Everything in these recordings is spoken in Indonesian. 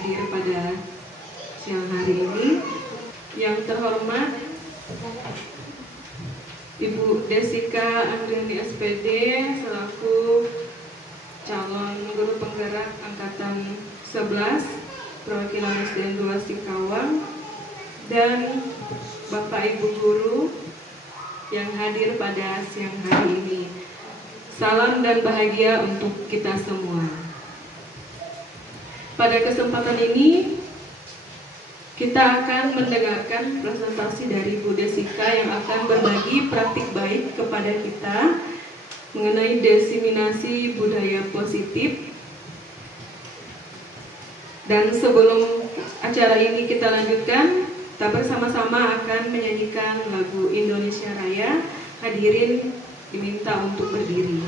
hadir pada siang hari ini. Yang terhormat Ibu Desika Andriani SPD selaku calon guru penggerak angkatan 11 perwakilan SDN 2 Singkawang, dan Bapak Ibu guru yang hadir pada siang hari ini. Salam dan bahagia untuk kita semua. Pada kesempatan ini kita akan mendengarkan presentasi dari Bu Desika yang akan berbagi praktik baik kepada kita mengenai diseminasi budaya positif. Dan sebelum acara ini kita lanjutkan, kita bersama-sama akan menyanyikan lagu Indonesia Raya. Hadirin diminta untuk berdiri.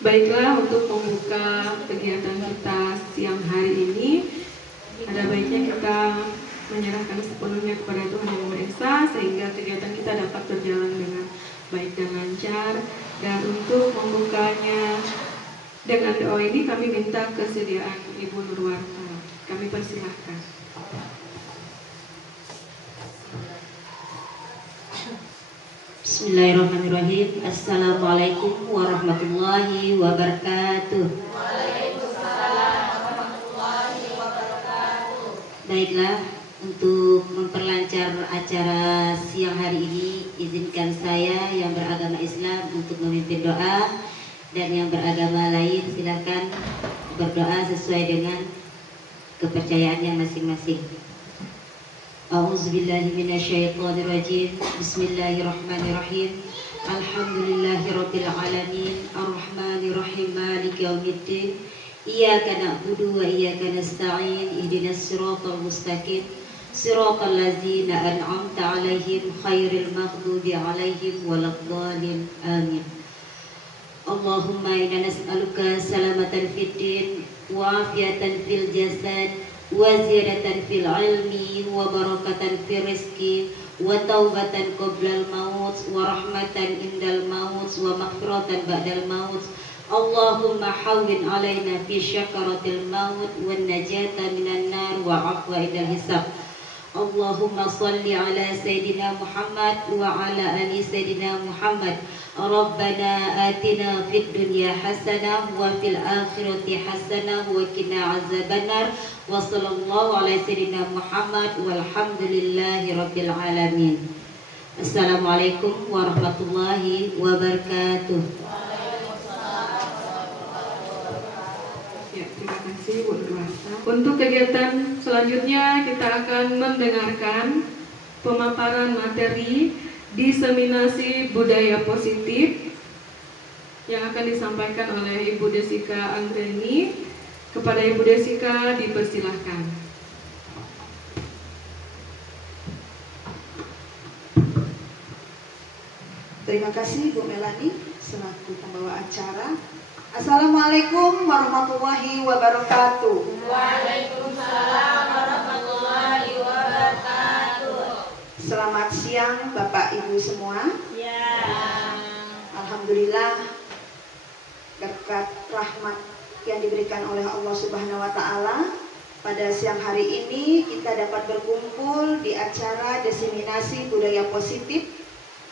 Baiklah, untuk membuka kegiatan kita siang hari ini, ada baiknya kita menyerahkan sepenuhnya kepada Tuhan Yang Maha Esa sehingga kegiatan kita dapat berjalan dengan baik dan lancar. Dan untuk membukanya dengan doa ini kami minta kesediaan Ibu Nurwarta. Kami persilahkan. Bismillahirrahmanirrahim. Assalamualaikum warahmatullahi wabarakatuh. Waalaikumsalam warahmatullahi wabarakatuh. Baiklah, untuk memperlancar acara siang hari ini, izinkan saya yang beragama Islam untuk memimpin doa, dan yang beragama lain silakan berdoa sesuai dengan kepercayaannya masing-masing. A'udzubillahi minasyaitonirrajim. Bismillahirrahmanirrahim. Alhamdulillahirabbil alamin. Arrahmanirrahim. Maliki yaumiddin. Iyyaka na'budu wa iyyaka nasta'in. Ihdinas siratal mustaqim. Siratal ladzina an'amta 'alaihim ghairil maghdubi 'alaihim waladdallin. Amin. Allahumma inna nas'aluka salamatan fid din wa afiyatan fil jasad wa ziyadatan fil ilmi wa barakatan fil rizqi wa taubatan qoblal maut wa rahmatan indal maut wa maghfiratan ba'dal maut. Allahumma hawwin alaina fi syakaratil maut wa najata minan nar wa afwa indal hisab. Allahumma salli ala Sayyidina Muhammad wa ala ali Sayyidina Muhammad. Rabbana atina fid dunya hasanah wa fil akhirati hasanah wa qina azabannar. Wa sallallahu ala Sayyidina Muhammad walhamdulillahi rabbil alamin. Assalamualaikum warahmatullahi wabarakatuh. Ya, terima kasih Bu Nurwarta. untuk kegiatan selanjutnya kita akan mendengarkan pemaparan materi diseminasi budaya positif yang akan disampaikan oleh Ibu Desika Anggreni. Kepada Ibu Desika dipersilahkan. Terima kasih Bu Melani selaku pembawa acara. Assalamualaikum warahmatullahi wabarakatuh. Waalaikumsalam warahmatullahi wabarakatuh. Selamat siang Bapak Ibu semua. Ya. Alhamdulillah berkat rahmat yang diberikan oleh Allah Subhanahu wa taala, pada siang hari ini kita dapat berkumpul di acara diseminasi budaya positif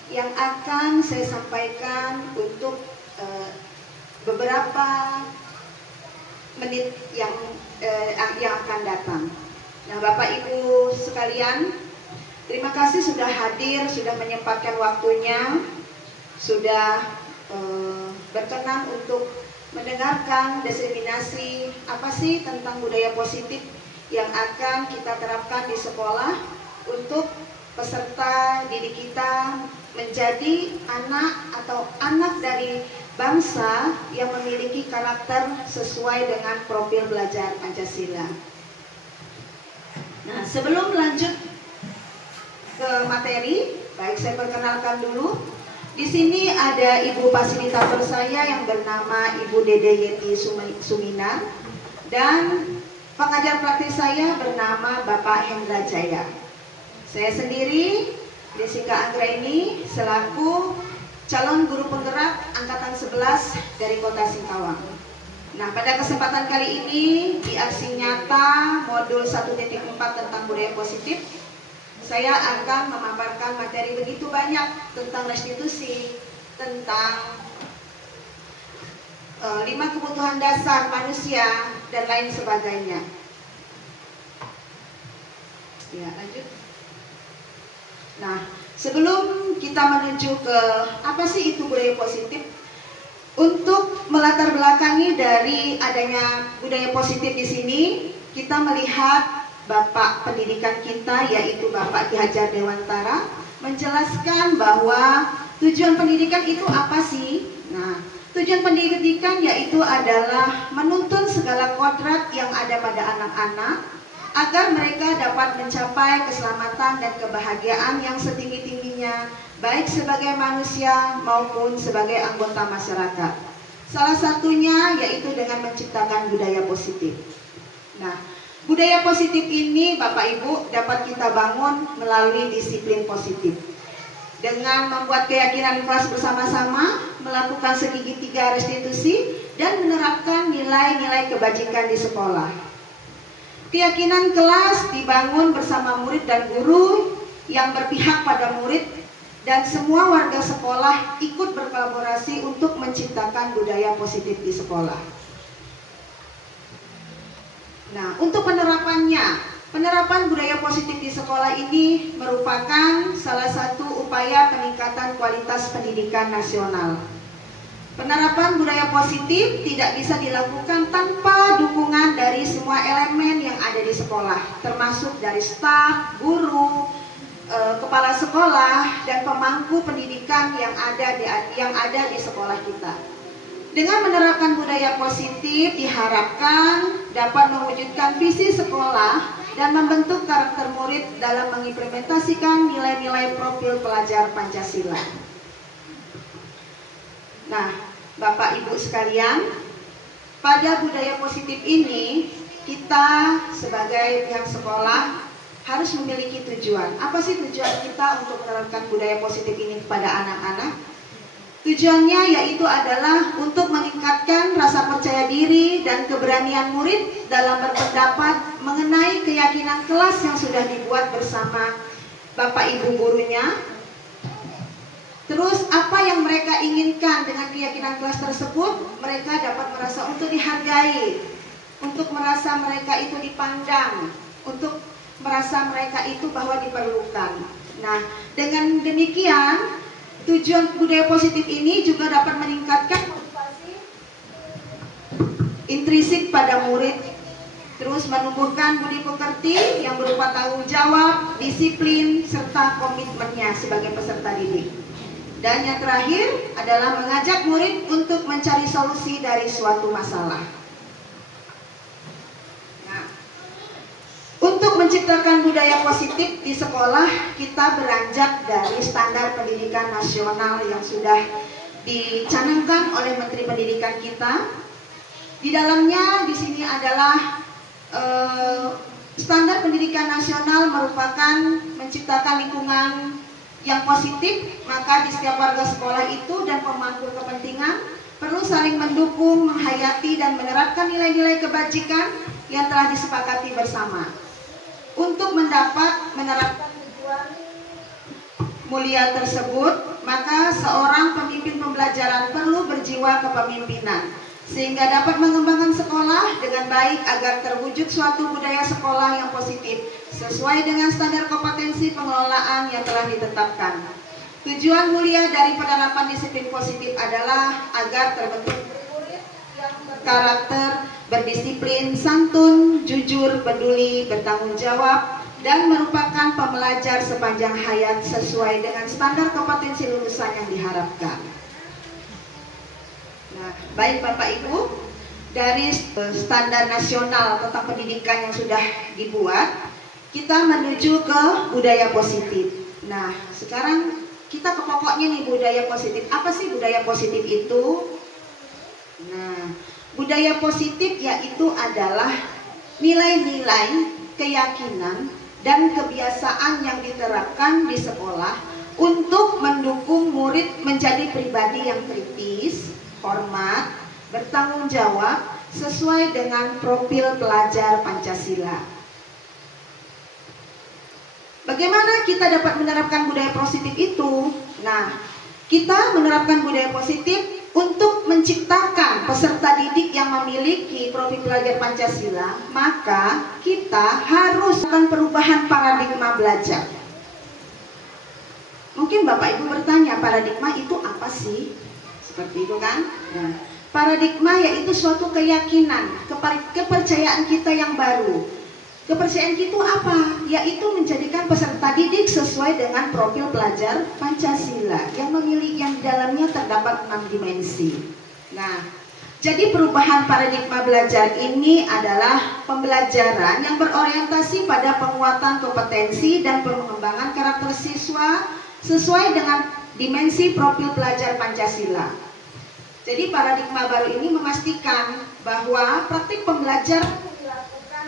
yang akan saya sampaikan untuk beberapa menit yang akan datang. Nah, Bapak Ibu sekalian, terima kasih sudah hadir, sudah menyempatkan waktunya, sudah berkenan untuk mendengarkan diseminasi apa sih tentang budaya positif yang akan kita terapkan di sekolah untuk peserta didik kita menjadi anak atau anak dari bangsa yang memiliki karakter sesuai dengan profil belajar Pancasila. Nah, sebelum lanjut ke materi, baik saya perkenalkan dulu. Di sini ada Ibu fasilitator saya yang bernama Ibu Dede Yeti Suminar dan pengajar praktis saya bernama Bapak Hendra Jaya. Saya sendiri, Desika Anggreni, selaku calon guru penggerak angkatan 11 dari Kota Singkawang. Nah, pada kesempatan kali ini di aksi nyata modul 1.4 tentang budaya positif, saya akan memaparkan materi begitu banyak tentang restitusi, tentang 5 kebutuhan dasar manusia dan lain sebagainya. Ya, lanjut. Nah, sebelum kita menuju ke apa sih itu budaya positif, untuk melatar belakangi dari adanya budaya positif di sini, kita melihat Bapak pendidikan kita yaitu Bapak Ki Hajar Dewantara menjelaskan bahwa tujuan pendidikan itu apa sih? Nah, tujuan pendidikan yaitu adalah menuntun segala kodrat yang ada pada anak-anak agar mereka dapat mencapai keselamatan dan kebahagiaan yang setinggi-tingginya, baik sebagai manusia maupun sebagai anggota masyarakat. Salah satunya yaitu dengan menciptakan budaya positif. Nah, budaya positif ini Bapak Ibu dapat kita bangun melalui disiplin positif. Dengan membuat keyakinan kelas bersama-sama, melakukan segitiga restitusi, dan menerapkan nilai-nilai kebajikan di sekolah. Keyakinan kelas dibangun bersama murid dan guru yang berpihak pada murid, dan semua warga sekolah ikut berkolaborasi untuk menciptakan budaya positif di sekolah. Nah, untuk penerapan budaya positif di sekolah ini merupakan salah satu upaya peningkatan kualitas pendidikan nasional. Penerapan budaya positif tidak bisa dilakukan tanpa dukungan dari semua elemen yang ada di sekolah, termasuk dari staf, guru, kepala sekolah, dan pemangku pendidikan yang ada di sekolah kita. Dengan menerapkan budaya positif diharapkan dapat mewujudkan visi sekolah dan membentuk karakter murid dalam mengimplementasikan nilai-nilai profil pelajar Pancasila. Nah, Bapak Ibu sekalian, pada budaya positif ini kita sebagai pihak sekolah harus memiliki tujuan. Apa sih tujuan kita untuk menerapkan budaya positif ini kepada anak-anak? Tujuannya yaitu adalah untuk meningkatkan rasa percaya diri dan keberanian murid dalam berpendapat mengenai keyakinan kelas yang sudah dibuat bersama Bapak Ibu gurunya. Terus apa yang mereka inginkan dengan keyakinan kelas tersebut, mereka dapat merasa untuk dihargai, untuk merasa mereka itu dipandang, untuk merasa mereka itu bahwa diperlukan. Nah, dengan demikian tujuan budaya positif ini juga dapat meningkatkan motivasi intrinsik pada murid Terus menumbuhkan budi pekerti yang berupa tanggung jawab, disiplin, serta komitmennya sebagai peserta didik. Dan yang terakhir adalah mengajak murid untuk mencari solusi dari suatu masalah. Nah, untuk menciptakan budaya positif di sekolah, kita beranjak dari standar pendidikan nasional yang sudah dicanangkan oleh Menteri Pendidikan kita. Di dalamnya di sini adalah standar pendidikan nasional merupakan menciptakan lingkungan yang positif, maka di setiap warga sekolah itu dan pemangku kepentingan perlu saling mendukung, menghayati dan menerapkan nilai-nilai kebajikan yang telah disepakati bersama. Untuk menerapkan tujuan mulia tersebut, maka seorang pemimpin pembelajaran perlu berjiwa kepemimpinan sehingga dapat mengembangkan sekolah dengan baik agar terwujud suatu budaya sekolah yang positif sesuai dengan standar kompetensi pengelolaan yang telah ditetapkan. Tujuan mulia dari penerapan disiplin positif adalah agar terbentuk murid yang berkarakter, berdisiplin, santun, jujur, peduli, bertanggung jawab, dan merupakan pembelajar sepanjang hayat sesuai dengan standar kompetensi lulusan yang diharapkan. Nah, baik Bapak Ibu, dari standar nasional tentang pendidikan yang sudah dibuat, kita menuju ke budaya positif. Nah, sekarang kita ke pokoknya nih, budaya positif. Apa sih budaya positif itu? Nah, budaya positif yaitu adalah nilai-nilai, keyakinan, dan kebiasaan yang diterapkan di sekolah untuk mendukung murid menjadi pribadi yang kritis, hormat, bertanggung jawab sesuai dengan profil pelajar Pancasila. Bagaimana kita dapat menerapkan budaya positif itu? Nah, kita menerapkan budaya positif untuk menciptakan peserta didik yang memiliki profil pelajar Pancasila, maka kita harus melakukan perubahan paradigma belajar. Mungkin Bapak Ibu bertanya, paradigma itu apa sih? Seperti itu kan? Nah, paradigma yaitu suatu keyakinan, kepercayaan kita yang baru. Kepercayaan kita apa? Yaitu menjadikan peserta didik sesuai dengan profil pelajar Pancasila yang memiliki yang di dalamnya terdapat 6 dimensi. Nah, jadi perubahan paradigma belajar ini adalah pembelajaran yang berorientasi pada penguatan kompetensi dan pengembangan karakter siswa sesuai dengan dimensi profil pelajar Pancasila. Jadi paradigma baru ini memastikan bahwa praktik pembelajaran yang dilakukan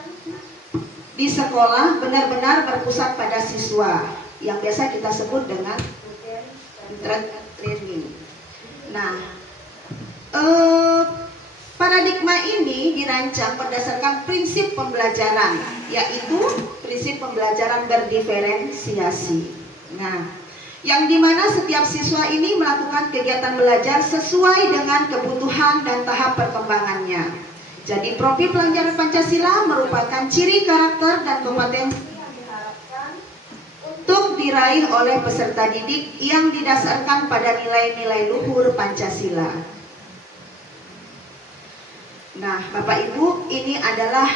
di sekolah benar-benar berpusat pada siswa, yang biasa kita sebut dengan student-centered learning. Nah, paradigma ini dirancang berdasarkan prinsip pembelajaran, yaitu prinsip pembelajaran berdiferensiasi. Nah, yang dimana setiap siswa ini melakukan kegiatan belajar sesuai dengan kebutuhan dan tahap perkembangannya. Jadi profil pelajar Pancasila merupakan ciri karakter dan kompetensi yang diharapkan untuk diraih oleh peserta didik yang didasarkan pada nilai-nilai luhur Pancasila. Nah, Bapak Ibu, ini adalah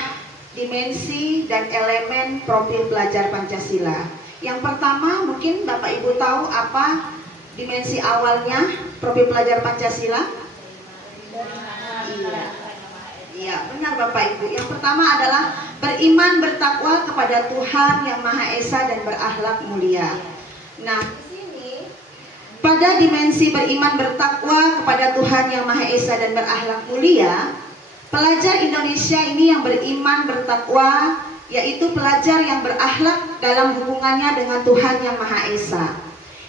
dimensi dan elemen profil pelajar Pancasila. Yang pertama, mungkin Bapak Ibu tahu apa dimensi awalnya profil pelajar Pancasila? Iya, benar Bapak Ibu. Yang pertama adalah beriman bertakwa kepada Tuhan yang Maha Esa dan berakhlak mulia. Nah, di sini pada dimensi beriman bertakwa kepada Tuhan yang Maha Esa dan berakhlak mulia, pelajar Indonesia ini yang beriman bertakwa yaitu pelajar yang berakhlak dalam hubungannya dengan Tuhan yang Maha Esa.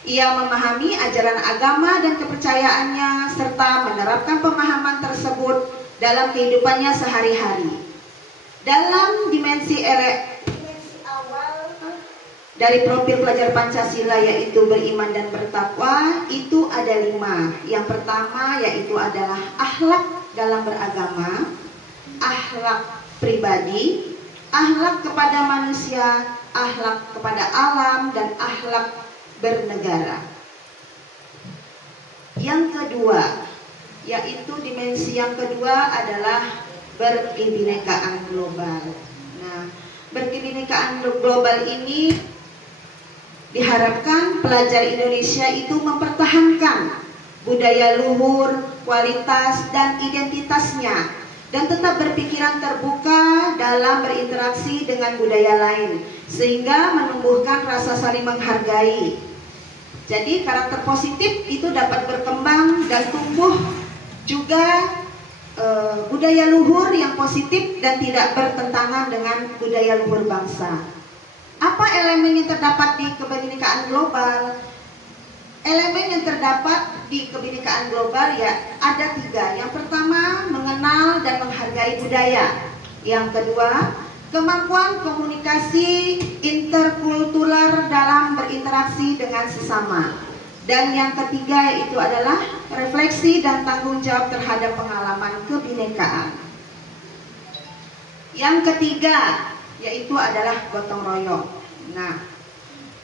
Ia memahami ajaran agama dan kepercayaannya serta menerapkan pemahaman tersebut dalam kehidupannya sehari-hari. Dalam dimensi awal dari profil pelajar Pancasila yaitu beriman dan bertakwa itu ada 5. Yang pertama yaitu adalah akhlak dalam beragama, akhlak pribadi, akhlak kepada manusia, akhlak kepada alam, dan akhlak bernegara. Yang kedua, yaitu dimensi yang kedua adalah berkebinekaan global. Nah, berkebinekaan global ini diharapkan pelajar Indonesia itu mempertahankan budaya luhur, kualitas, dan identitasnya, dan tetap berpikiran terbuka dalam berinteraksi dengan budaya lain, sehingga menumbuhkan rasa saling menghargai. Jadi karakter positif itu dapat berkembang dan tumbuh juga budaya luhur yang positif dan tidak bertentangan dengan budaya luhur bangsa. Apa elemen yang terdapat di kebinekaan global? Elemen yang terdapat di kebinekaan global ya ada 3. Yang pertama, mengenal dan menghargai budaya. Yang kedua, kemampuan komunikasi interkultural dalam berinteraksi dengan sesama. Dan yang ketiga yaitu adalah refleksi dan tanggung jawab terhadap pengalaman kebinekaan. Yang ketiga yaitu adalah gotong royong. Nah,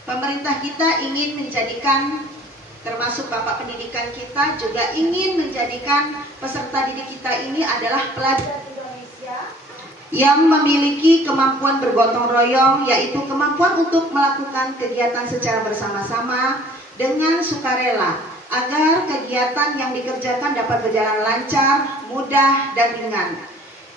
pemerintah kita ingin menjadikan, termasuk Bapak Pendidikan kita juga ingin menjadikan peserta didik kita ini adalah pelajar Indonesia yang memiliki kemampuan bergotong royong, yaitu kemampuan untuk melakukan kegiatan secara bersama-sama dengan sukarela agar kegiatan yang dikerjakan dapat berjalan lancar, mudah, dan ringan.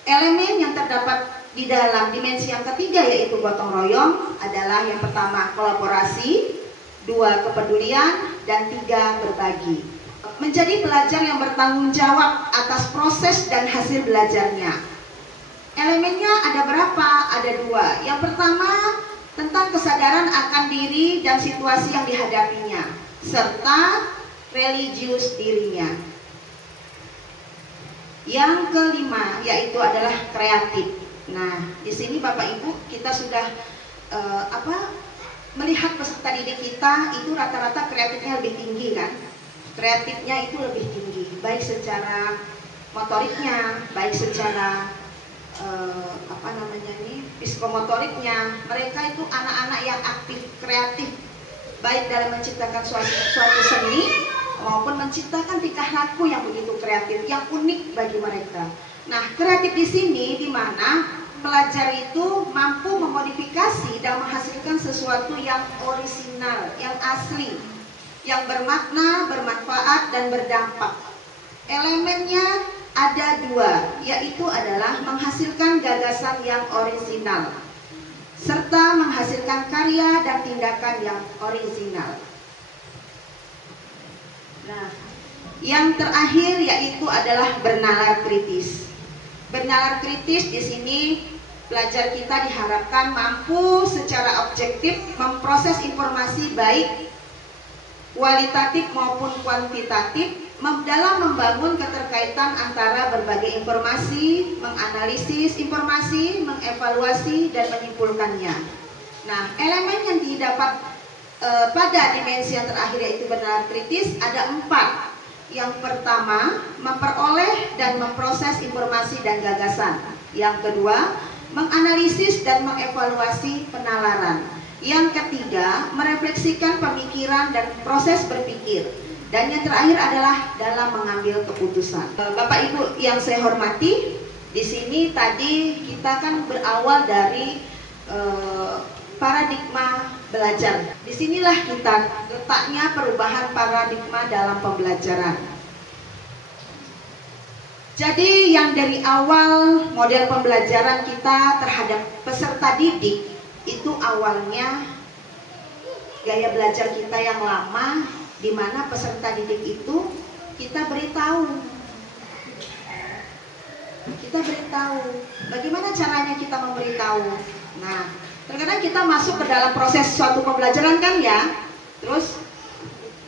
Elemen yang terdapat di dalam dimensi yang ketiga yaitu gotong royong adalah yang pertama kolaborasi, 2 kepedulian, dan 3 berbagi. Menjadi pelajar yang bertanggung jawab atas proses dan hasil belajarnya. Elemennya ada berapa? Ada 2. Yang pertama tentang kesadaran akan diri dan situasi yang dihadapinya, serta religius dirinya. Yang kelima yaitu adalah kreatif. Nah, di sini Bapak Ibu kita sudah melihat peserta didik kita itu rata-rata kreatifnya lebih tinggi kan? Kreatifnya itu lebih tinggi, baik secara motoriknya, baik secara psikomotoriknya. Mereka itu anak-anak yang aktif, kreatif, baik dalam menciptakan suatu seni maupun menciptakan tingkah laku yang begitu kreatif, yang unik bagi mereka. Nah, kreatif di sini di mana pelajar itu mampu memodifikasi dan menghasilkan sesuatu yang orisinal, yang asli, yang bermakna, bermanfaat, dan berdampak. Elemennya ada 2, yaitu adalah menghasilkan gagasan yang orisinal, serta menghasilkan karya dan tindakan yang orisinal. Nah, yang terakhir yaitu adalah bernalar kritis. Bernalar kritis di sini pelajar kita diharapkan mampu secara objektif memproses informasi baik kualitatif maupun kuantitatif dalam membangun keterkaitan antara berbagai informasi, menganalisis informasi, mengevaluasi, dan menyimpulkannya. Nah, elemen yang didapat pada dimensi yang terakhir yaitu bernalar kritis ada 4. Yang pertama, memperoleh dan memproses informasi dan gagasan. Yang kedua, menganalisis dan mengevaluasi penalaran. Yang ketiga, merefleksikan pemikiran dan proses berpikir. Dan yang terakhir adalah dalam mengambil keputusan. Bapak Ibu yang saya hormati, di sini tadi kita kan berawal dari paradigma belajar. Disinilah kita letaknya perubahan paradigma dalam pembelajaran. Jadi yang dari awal model pembelajaran kita terhadap peserta didik itu awalnya gaya belajar kita yang lama, di mana peserta didik itu kita beritahu bagaimana caranya kita memberitahu. Nah, terkadang kita masuk ke dalam proses suatu pembelajaran kan ya, terus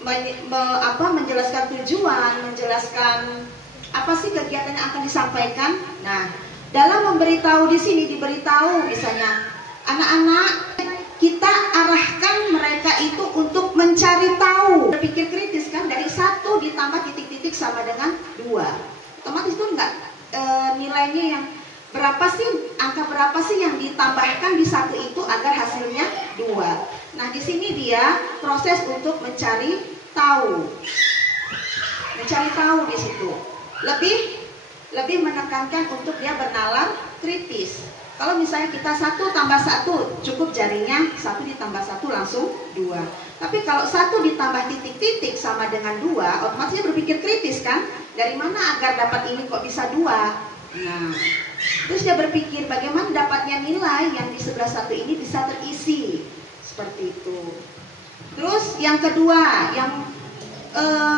menjelaskan tujuan, menjelaskan apa sih kegiatan yang akan disampaikan. Nah, dalam memberitahu di sini diberitahu misalnya anak-anak kita arahkan mereka itu untuk mencari tahu, berpikir kritis kan, dari 1 ditambah titik-titik sama dengan 2. Otomatis itu enggak nilainya yang berapa sih, angka berapa sih yang ditambahkan di 1 itu agar hasilnya 2. Nah, di sini dia proses untuk mencari tahu. Mencari tahu di situ. lebih menekankan untuk dia bernalar kritis. Kalau misalnya kita 1 tambah 1 cukup jarinya 1 ditambah 1 langsung 2. Tapi kalau 1 ditambah titik-titik sama dengan 2, otomatis dia berpikir kritis kan? Dari mana agar dapat ini kok bisa 2? Nah, terus dia berpikir bagaimana dapatnya nilai yang di sebelah 1 ini bisa terisi. Seperti itu. Terus yang kedua, yang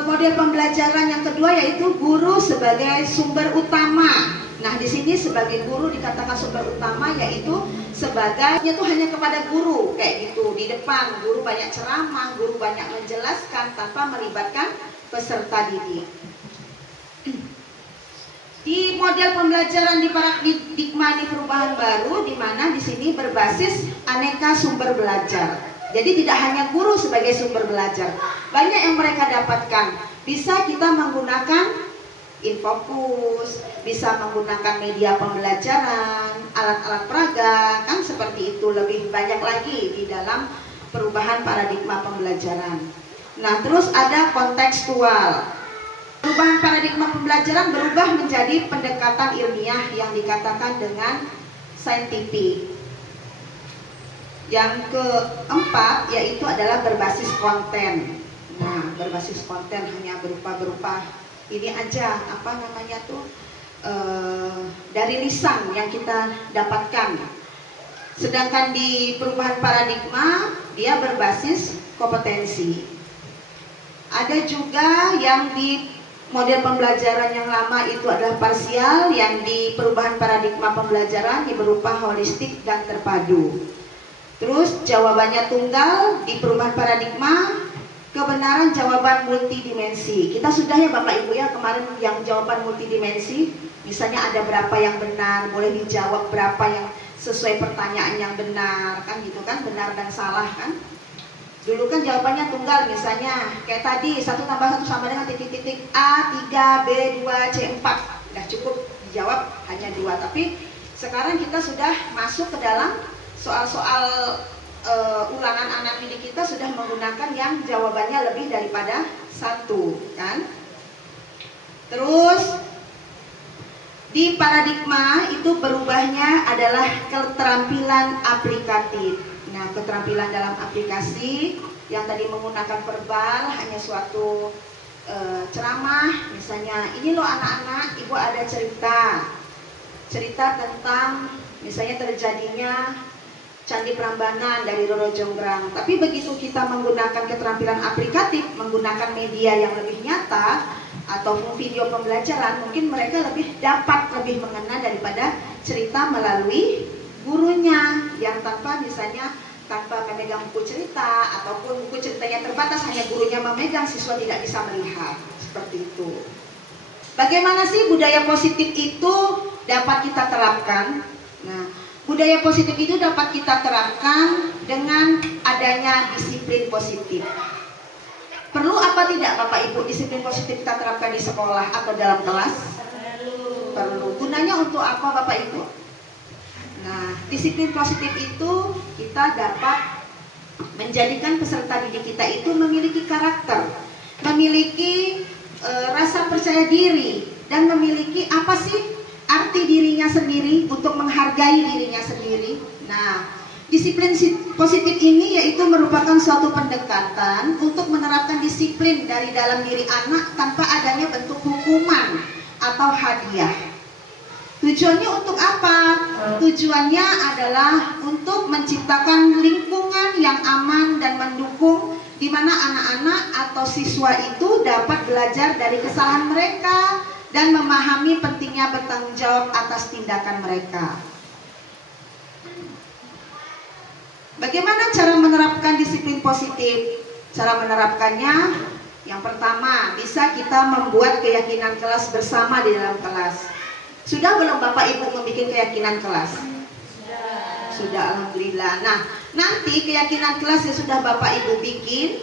model pembelajaran yang kedua yaitu guru sebagai sumber utama. Nah, di sini sebagai guru dikatakan sumber utama yaitu sebagai itu hanya kepada guru kayak gitu. Di depan guru banyak ceramah, guru banyak menjelaskan tanpa melibatkan peserta didik. Di model pembelajaran di paradigma di perubahan baru, di mana di sini berbasis aneka sumber belajar. Jadi tidak hanya guru sebagai sumber belajar, banyak yang mereka dapatkan. Bisa kita menggunakan Infokus, bisa menggunakan media pembelajaran, alat-alat peraga, kan seperti itu. Lebih banyak lagi di dalam perubahan paradigma pembelajaran. Nah, terus ada kontekstual. Perubahan paradigma pembelajaran berubah menjadi pendekatan ilmiah yang dikatakan dengan saintifik. Yang keempat yaitu adalah berbasis konten. Nah, berbasis konten hanya berupa ini aja, apa namanya tuh, dari lisan yang kita dapatkan. Sedangkan di perubahan paradigma dia berbasis kompetensi. Ada juga yang di model pembelajaran yang lama itu adalah parsial, yang di perubahan paradigma pembelajaran berupa holistik dan terpadu. Terus jawabannya tunggal di perubahan paradigma, kebenaran jawaban multidimensi. Kita sudah ya Bapak Ibu ya kemarin yang jawaban multidimensi. Misalnya ada berapa yang benar, boleh dijawab berapa yang sesuai pertanyaan yang benar, kan gitu kan, benar dan salah kan. Dulu kan jawabannya tunggal, misalnya kayak tadi 1 tambah 1 sama dengan titik-titik A, 3, B, 2, C, 4. Udah cukup dijawab hanya 2. Tapi sekarang kita sudah masuk ke dalam soal-soal ulangan anak didik kita sudah menggunakan yang jawabannya lebih daripada 1 kan. Terus di paradigma itu berubahnya adalah keterampilan aplikatif. Nah, keterampilan dalam aplikasi yang tadi menggunakan verbal hanya suatu ceramah, misalnya ini loh anak-anak, ibu ada cerita tentang misalnya terjadinya Candi Prambanan dari Roro Jonggrang. Tapi begitu kita menggunakan keterampilan aplikatif, menggunakan media yang lebih nyata atau video pembelajaran, mungkin mereka dapat lebih mengena daripada cerita melalui gurunya yang tanpa memegang buku cerita, ataupun buku ceritanya terbatas, hanya gurunya memegang, siswa tidak bisa melihat. Seperti itu. Bagaimana sih budaya positif itu dapat kita terapkan? Nah, budaya positif itu dapat kita terapkan dengan adanya disiplin positif. Perlu apa tidak Bapak Ibu disiplin positif kita terapkan di sekolah atau dalam kelas? Perlu. Gunanya untuk apa Bapak Ibu? Nah, disiplin positif itu kita dapat menjadikan peserta didik kita itu memiliki karakter, memiliki rasa percaya diri, dan memiliki apa sih arti dirinya sendiri untuk menghargai dirinya sendiri. Nah, disiplin positif ini yaitu merupakan suatu pendekatan untuk menerapkan disiplin dari dalam diri anak tanpa adanya bentuk hukuman atau hadiah. Tujuannya untuk apa? Tujuannya adalah untuk menciptakan lingkungan yang aman dan mendukung, di mana anak-anak atau siswa itu dapat belajar dari kesalahan mereka dan memahami pentingnya bertanggung jawab atas tindakan mereka. Bagaimana cara menerapkan disiplin positif? Cara menerapkannya, yang pertama, bisa kita membuat keyakinan kelas bersama di dalam kelas. Sudah belum Bapak Ibu membuat keyakinan kelas? Sudah, alhamdulillah. Nah, nanti keyakinan kelas yang sudah Bapak Ibu bikin,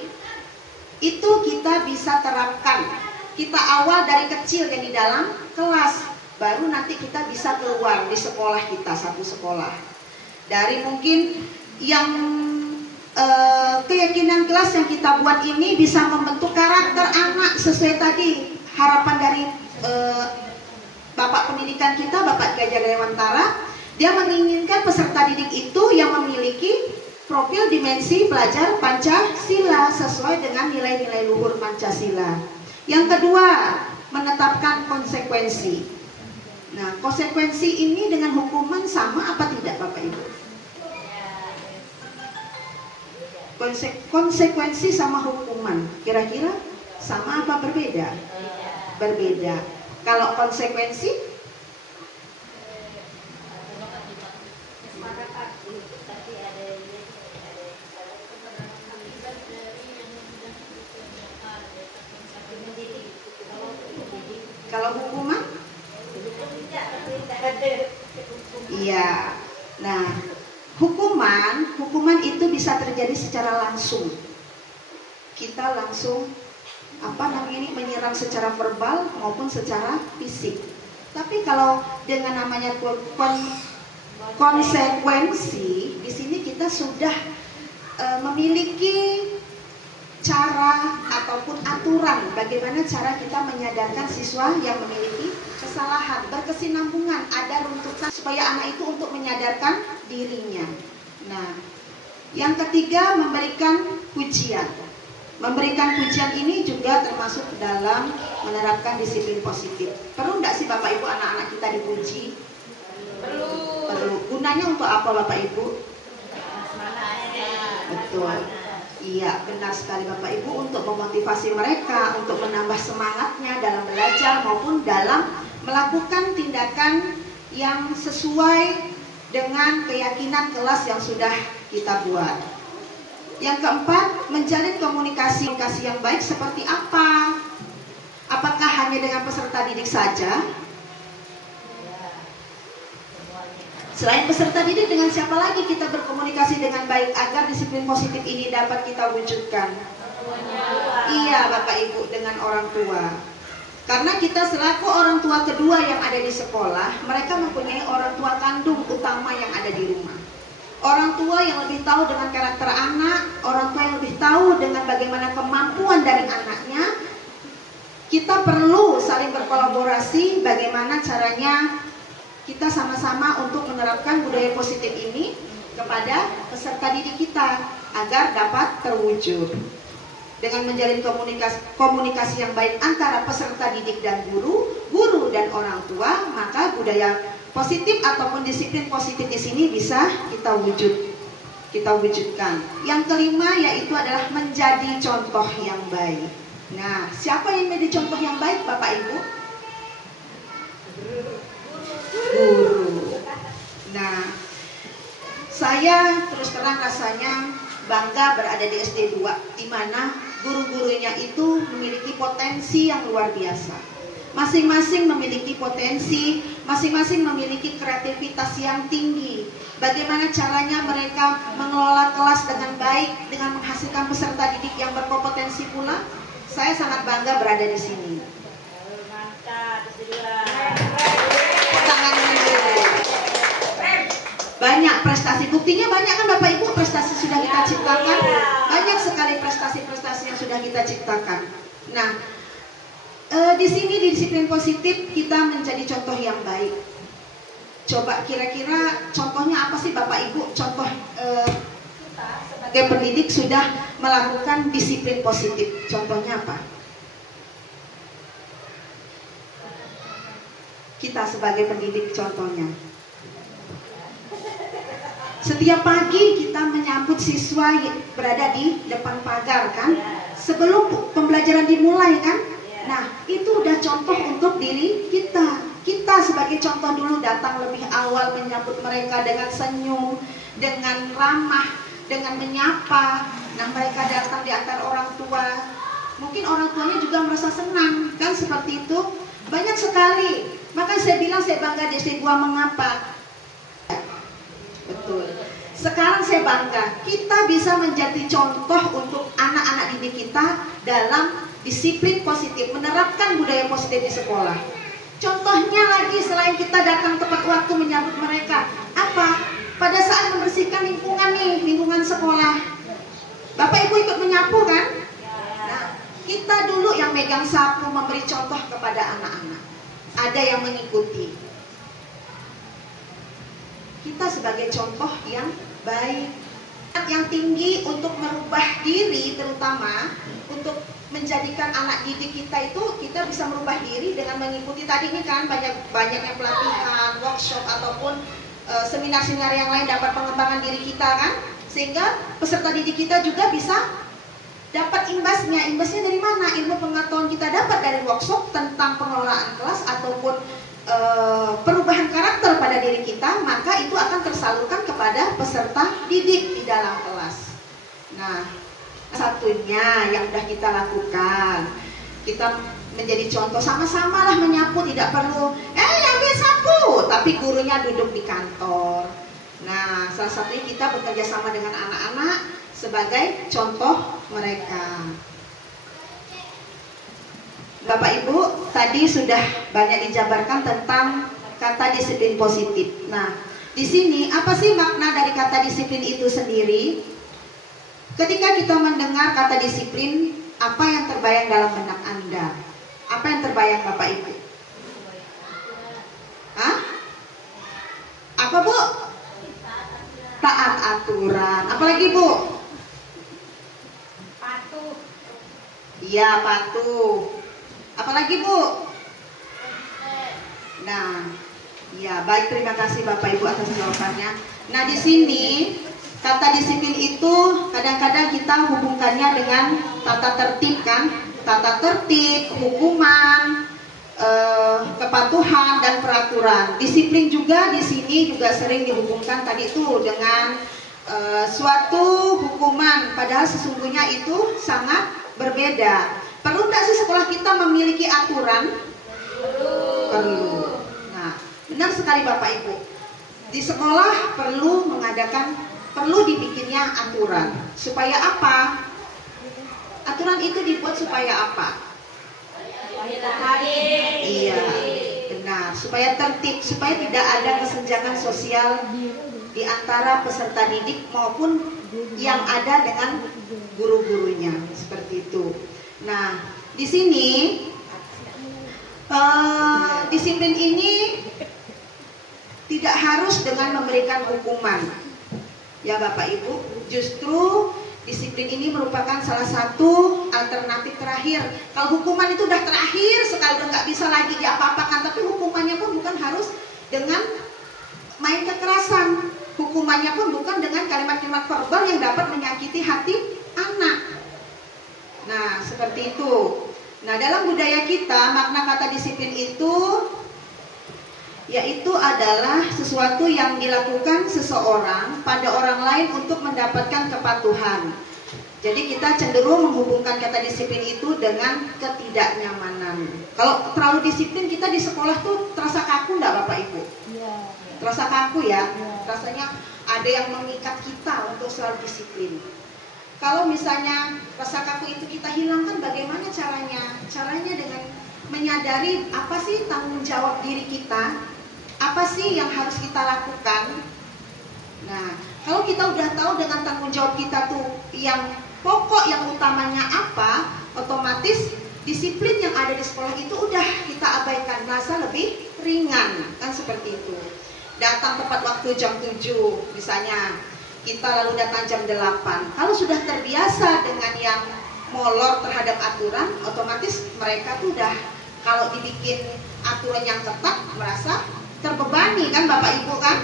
itu kita bisa terapkan. Kita awal dari kecil yang di dalam kelas, baru nanti kita bisa keluar di sekolah kita, satu sekolah. Dari mungkin yang keyakinan kelas yang kita buat ini bisa membentuk karakter anak sesuai tadi harapan dari Bapak pendidikan kita, Bapak Ki Hajar Dewantara, dia menginginkan peserta didik itu yang memiliki profil dimensi pelajar Pancasila sesuai dengan nilai-nilai luhur Pancasila. Yang kedua, menetapkan konsekuensi. Nah, konsekuensi ini dengan hukuman sama apa tidak, Bapak Ibu? Konsekuensi sama hukuman, kira-kira sama apa berbeda? Berbeda. Kalau konsekuensi, kalau hukuman, iya. Nah, hukuman itu bisa terjadi secara langsung. Kita langsung menyerang secara verbal maupun secara fisik. Tapi kalau dengan namanya konsekuensi, di sini kita sudah memiliki cara ataupun aturan bagaimana cara kita menyadarkan siswa yang memiliki kesalahan, berkesinambungan, ada runtutan supaya anak itu untuk menyadarkan dirinya. Nah, yang ketiga, memberikan pujian. Memberikan pujian ini juga termasuk dalam menerapkan disiplin positif. Perlu enggak sih Bapak Ibu anak-anak kita dipuji? Perlu. Gunanya untuk apa Bapak Ibu? Betul. Iya, benar sekali Bapak Ibu, untuk memotivasi mereka, untuk menambah semangatnya dalam belajar maupun dalam melakukan tindakan yang sesuai dengan keyakinan kelas yang sudah kita buat. Yang keempat, menjalin komunikasi yang baik seperti apa? Apakah hanya dengan peserta didik saja? Selain peserta didik, dengan siapa lagi kita berkomunikasi dengan baik agar disiplin positif ini dapat kita wujudkan? Iya Bapak Ibu, dengan orang tua. Karena kita selaku orang tua kedua yang ada di sekolah, mereka mempunyai orang tua kandung utama yang ada di rumah. Orang tua yang lebih tahu dengan karakter anak, orang tua yang lebih tahu dengan bagaimana kemampuan dari anaknya. Kita perlu saling berkolaborasi bagaimana caranya kita sama-sama untuk menerapkan budaya positif ini kepada peserta didik kita agar dapat terwujud. Dengan menjalin komunikasi yang baik antara peserta didik dan guru dan orang tua, maka budaya positif ataupun disiplin positif di sini bisa kita wujudkan. Yang kelima yaitu adalah menjadi contoh yang baik. Nah, siapa yang menjadi contoh yang baik Bapak Ibu? Guru. Nah, saya terus terang rasanya bangga berada di SD 2, di mana guru-gurunya itu memiliki potensi yang luar biasa. Masing-masing memiliki potensi, masing-masing memiliki kreativitas yang tinggi. Bagaimana caranya mereka mengelola kelas dengan baik, dengan menghasilkan peserta didik yang berkompetensi pula. Saya sangat bangga berada di sini. Banyak prestasi, buktinya banyak kan Bapak Ibu, prestasi sudah kita ciptakan. Banyak sekali prestasi-prestasi yang sudah kita ciptakan. Nah, di sini di disiplin positif kita menjadi contoh yang baik. Coba kira-kira contohnya apa sih Bapak Ibu? Contoh sebagai pendidik sudah melakukan disiplin positif. Contohnya apa? Kita sebagai pendidik contohnya. Setiap pagi kita menyambut siswa yang berada di depan pagar kan? Sebelum pembelajaran dimulai kan? Nah, itu udah contoh untuk diri kita. Kita sebagai contoh dulu datang lebih awal menyambut mereka dengan senyum, dengan ramah, dengan menyapa. Nah, mereka datang di antara orang tua. Mungkin orang tuanya juga merasa senang, kan seperti itu. Banyak sekali. Maka saya bilang saya bangga di SD 2, mengapa? Betul. Sekarang saya bangga, kita bisa menjadi contoh untuk anak-anak didik kita dalam disiplin positif, menerapkan budaya positif di sekolah. Contohnya lagi, selain kita datang tepat waktu menyambut mereka, apa? Pada saat membersihkan lingkungan nih, lingkungan sekolah, Bapak Ibu ikut menyapu kan? Nah, kita dulu yang megang sapu, memberi contoh kepada anak-anak. ada yang mengikuti. Kita sebagai contoh yang baik, yang tinggi untuk merubah diri, terutama untuk menjadikan anak didik kita itu, kita bisa merubah diri dengan mengikuti tadi ini kan banyak yang pelatihan, workshop ataupun seminar-seminar yang lain dapat pengembangan diri kita kan, sehingga peserta didik kita juga bisa dapat imbasnya. Imbasnya dari mana? Ilmu pengetahuan kita dapat dari workshop tentang pengelolaan kelas ataupun perubahan karakter pada diri kita, maka itu akan tersalurkan kepada peserta didik di dalam kelas. Nah, satunya yang sudah kita lakukan, kita menjadi contoh, sama-sama lah menyapu, tidak perlu ambil sapu, tapi gurunya duduk di kantor. Nah, salah satunya kita bekerja sama dengan anak-anak sebagai contoh mereka. Bapak Ibu, tadi sudah banyak dijabarkan tentang kata disiplin positif. Nah, di sini apa sih makna dari kata disiplin itu sendiri? Ketika kita mendengar kata disiplin, apa yang terbayang dalam benak Anda? Apa yang terbayang Bapak Ibu? Hah? Apa Bu? Taat aturan. Apalagi Bu? Patuh. Iya, patuh. Apalagi Bu? Nah, ya baik, terima kasih Bapak Ibu atas jawabannya. Nah, di sini kata disiplin itu kadang-kadang kita hubungkannya dengan tata tertib kan, tata tertib, hukuman, kepatuhan dan peraturan. Disiplin juga di sini juga sering dihubungkan tadi itu dengan suatu hukuman, padahal sesungguhnya itu sangat berbeda. Perlu nggak sih sekolah kita memiliki aturan? Perlu. Nah, benar sekali Bapak Ibu. Di sekolah perlu dibikinnya aturan. Supaya apa? Aturan itu dibuat supaya apa? Iya, benar. Supaya tertib, supaya tidak ada kesenjangan sosial di antara peserta didik maupun yang ada dengan guru-gurunya, seperti itu. Nah, di sini disiplin ini tidak harus dengan memberikan hukuman, ya Bapak Ibu. Justru disiplin ini merupakan salah satu alternatif terakhir. Kalau hukuman itu udah terakhir sekali, udah nggak bisa lagi diapa-apakan. Tapi hukumannya pun bukan harus dengan main kekerasan. Hukumannya pun bukan dengan kalimat-kalimat verbal yang dapat menyakiti hati anak. Nah, seperti itu. Nah, dalam budaya kita, makna kata disiplin itu yaitu adalah sesuatu yang dilakukan seseorang pada orang lain untuk mendapatkan kepatuhan. Jadi kita cenderung menghubungkan kata disiplin itu dengan ketidaknyamanan. Kalau terlalu disiplin, kita di sekolah tuh terasa kaku enggak Bapak Ibu? Iya. Terasa kaku ya? Rasanya ada yang mengikat kita untuk selalu disiplin. Kalau misalnya rasa kaku itu kita hilangkan, bagaimana caranya? Caranya dengan menyadari apa sih tanggung jawab diri kita, apa sih yang harus kita lakukan. Nah, kalau kita udah tahu dengan tanggung jawab kita tuh yang pokok, yang utamanya apa, otomatis disiplin yang ada di sekolah itu udah kita abaikan, merasa lebih ringan, kan seperti itu. Datang tepat waktu jam 7 misalnya, kita lalu datang jam 8. Kalau sudah terbiasa dengan yang molor terhadap aturan, otomatis mereka tuh udah, kalau dibikin aturan yang ketat, merasa terbebani kan Bapak Ibu kan.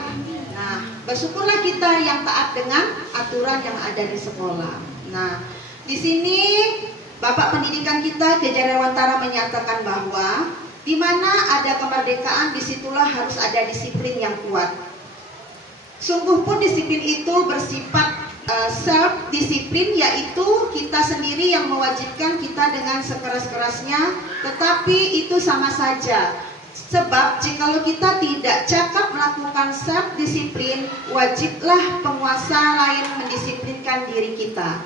Nah, bersyukurlah kita yang taat dengan aturan yang ada di sekolah. Nah, di sini Bapak Pendidikan kita Kejar Dewantara menyatakan bahwa di mana ada kemerdekaan, disitulah harus ada disiplin yang kuat. Sungguh pun disiplin itu bersifat self-disiplin, yaitu kita sendiri yang mewajibkan kita dengan sekeras-kerasnya, tetapi itu sama saja. Sebab jikalau kita tidak cakap melakukan self-disiplin, wajiblah penguasa lain mendisiplinkan diri kita.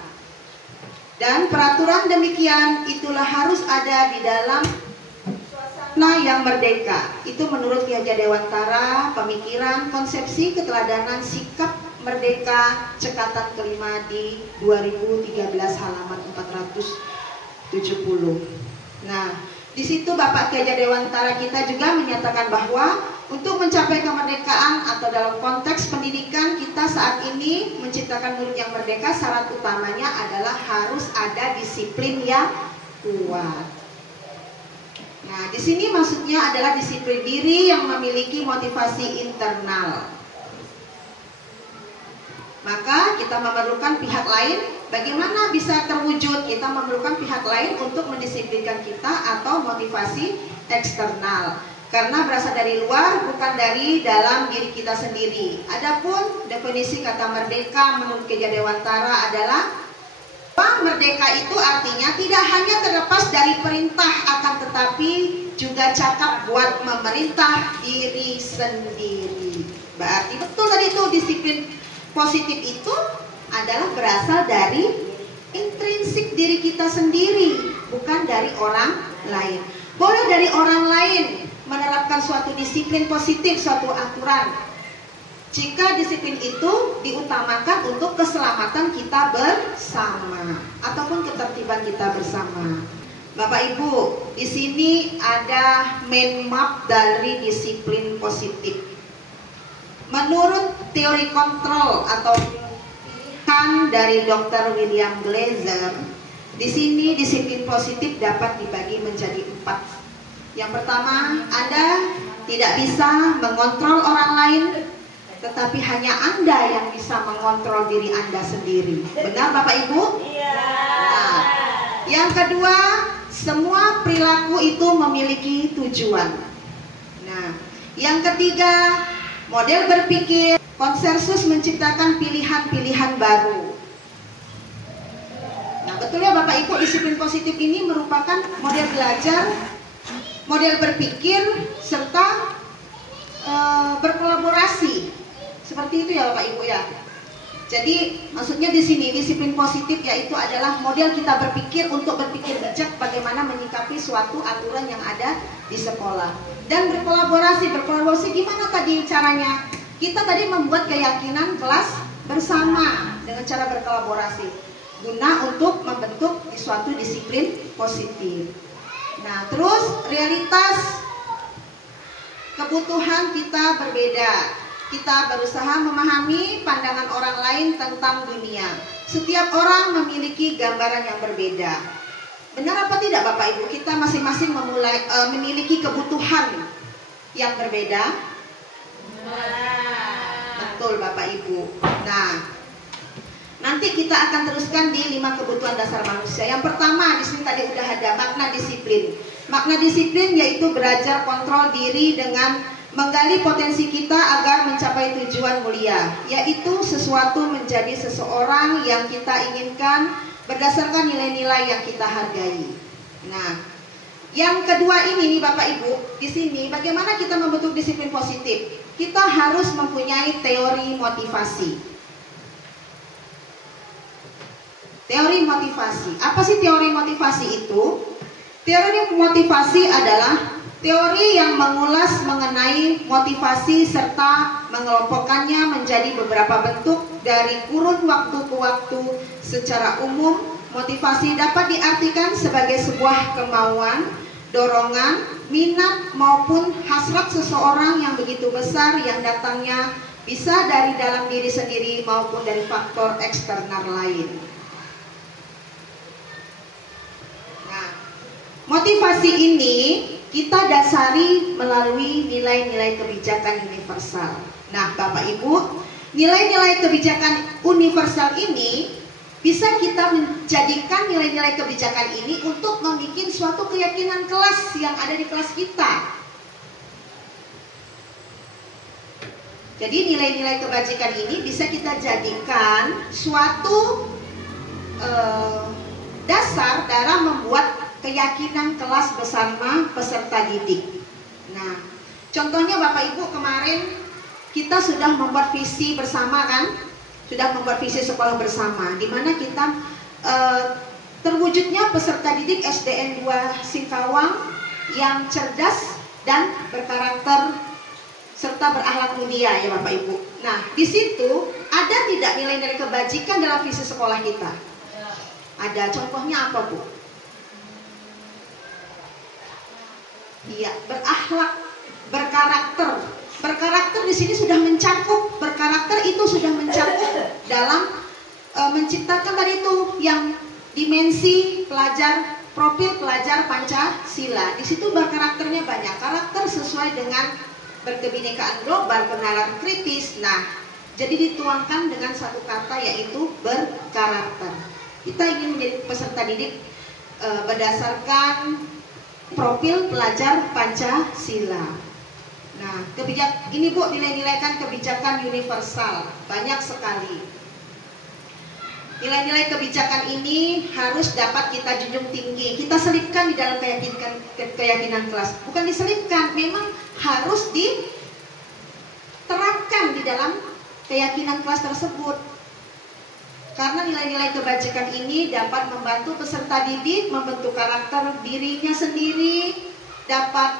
Dan peraturan demikian itulah harus ada di dalam suasana yang merdeka. Itu menurut Ki Hajar Dewantara, pemikiran, konsepsi, keteladanan, sikap merdeka, cekatan kelima di 2013 halaman 470. Nah, Di situ Bapak Ki Hajar Dewantara kita juga menyatakan bahwa untuk mencapai kemerdekaan atau dalam konteks pendidikan kita saat ini menciptakan murid yang merdeka, syarat utamanya adalah harus ada disiplin yang kuat. Nah, di sini maksudnya adalah disiplin diri yang memiliki motivasi internal. Maka kita memerlukan pihak lain. Bagaimana bisa terwujud? Kita memerlukan pihak lain untuk mendisiplinkan kita atau motivasi eksternal. Karena berasal dari luar, bukan dari dalam diri kita sendiri. Adapun definisi kata merdeka menurut Ki Hajar Dewantara adalah merdeka itu artinya tidak hanya terlepas dari perintah, akan tetapi juga cakap buat memerintah diri sendiri. Berarti betul tadi itu disiplin positif itu adalah berasal dari intrinsik diri kita sendiri, bukan dari orang lain. Boleh dari orang lain menerapkan suatu disiplin positif, suatu aturan, jika disiplin itu diutamakan untuk keselamatan kita bersama ataupun ketertiban kita bersama. Bapak Ibu, di sini ada main map dari disiplin positif. Menurut teori kontrol atau pilihan dari Dr. William Glaser, di sini disiplin positif dapat dibagi menjadi 4. Yang pertama, Anda tidak bisa mengontrol orang lain, tetapi hanya Anda yang bisa mengontrol diri Anda sendiri. Benar Bapak Ibu? Iya. Nah, yang kedua, semua perilaku itu memiliki tujuan. Nah, yang ketiga, model berpikir konsensus menciptakan pilihan-pilihan baru. Nah, betul ya Bapak Ibu, disiplin positif ini merupakan model belajar, model berpikir, serta berkolaborasi. Seperti itu ya Bapak Ibu ya. Jadi maksudnya di sini disiplin positif yaitu adalah model kita berpikir untuk berpikir bijak bagaimana menyikapi suatu aturan yang ada di sekolah. Dan berkolaborasi gimana tadi caranya? Kita tadi membuat keyakinan kelas bersama dengan cara berkolaborasi guna untuk membentuk suatu disiplin positif. Nah, terus realitas kebutuhan kita berbeda. Kita berusaha memahami pandangan orang lain tentang dunia. Setiap orang memiliki gambaran yang berbeda. Benar apa tidak Bapak Ibu? Kita masing-masing memiliki kebutuhan yang berbeda. Betul Bapak Ibu. Nah, nanti kita akan teruskan di 5 kebutuhan dasar manusia. Yang pertama di sini tadi udah ada makna disiplin. Makna disiplin yaitu belajar kontrol diri dengan menggali potensi kita agar mencapai tujuan mulia, yaitu sesuatu menjadi seseorang yang kita inginkan berdasarkan nilai-nilai yang kita hargai. Nah, yang kedua ini nih Bapak Ibu, di sini bagaimana kita membentuk disiplin positif? Kita harus mempunyai teori motivasi. Teori motivasi. Apa sih teori motivasi itu? Teori motivasi adalah teori yang mengulas mengenai motivasi serta mengelompokkannya menjadi beberapa bentuk dari kurun waktu ke waktu. Secara umum, motivasi dapat diartikan sebagai sebuah kemauan, dorongan, minat maupun hasrat seseorang yang begitu besar yang datangnya bisa dari dalam diri sendiri maupun dari faktor eksternal lain. Nah, motivasi ini kita dasari melalui nilai-nilai kebijakan universal. Nah, Bapak Ibu, nilai-nilai kebijakan universal ini bisa kita menjadikan nilai-nilai kebijakan ini untuk membuat suatu keyakinan kelas yang ada di kelas kita. Jadi nilai-nilai kebajikan ini bisa kita jadikan suatu dasar dalam membuat keyakinan kelas bersama peserta didik. Nah, contohnya Bapak Ibu kemarin kita sudah membuat visi bersama kan? Sudah membuat visi sekolah bersama, di mana kita terwujudnya peserta didik SDN 2 Singkawang yang cerdas dan berkarakter serta berakhlak mulia ya Bapak Ibu. Nah, di situ ada tidak nilai-nilai kebajikan dalam visi sekolah kita? Ada. Contohnya apa Bu? Iya, berakhlak, berkarakter. Berkarakter di sini sudah mencakup, berkarakter itu sudah mencakup dalam menciptakan tadi itu yang dimensi pelajar, profil pelajar Pancasila. Di situ berkarakternya banyak, karakter sesuai dengan berkebinekaan global, kenalan kritis. Nah, jadi dituangkan dengan satu kata yaitu berkarakter. Kita ingin menjadi peserta didik berdasarkan profil pelajar Pancasila. Nah, ini Bu nilai-nilai kan kebijakan universal, banyak sekali. Nilai-nilai kebijakan ini harus dapat kita junjung tinggi. Kita selipkan di dalam keyakinan kelas. Bukan diselipkan, memang harus diterapkan di dalam keyakinan kelas tersebut. Karena nilai-nilai kebajikan ini dapat membantu peserta didik membentuk karakter dirinya sendiri, dapat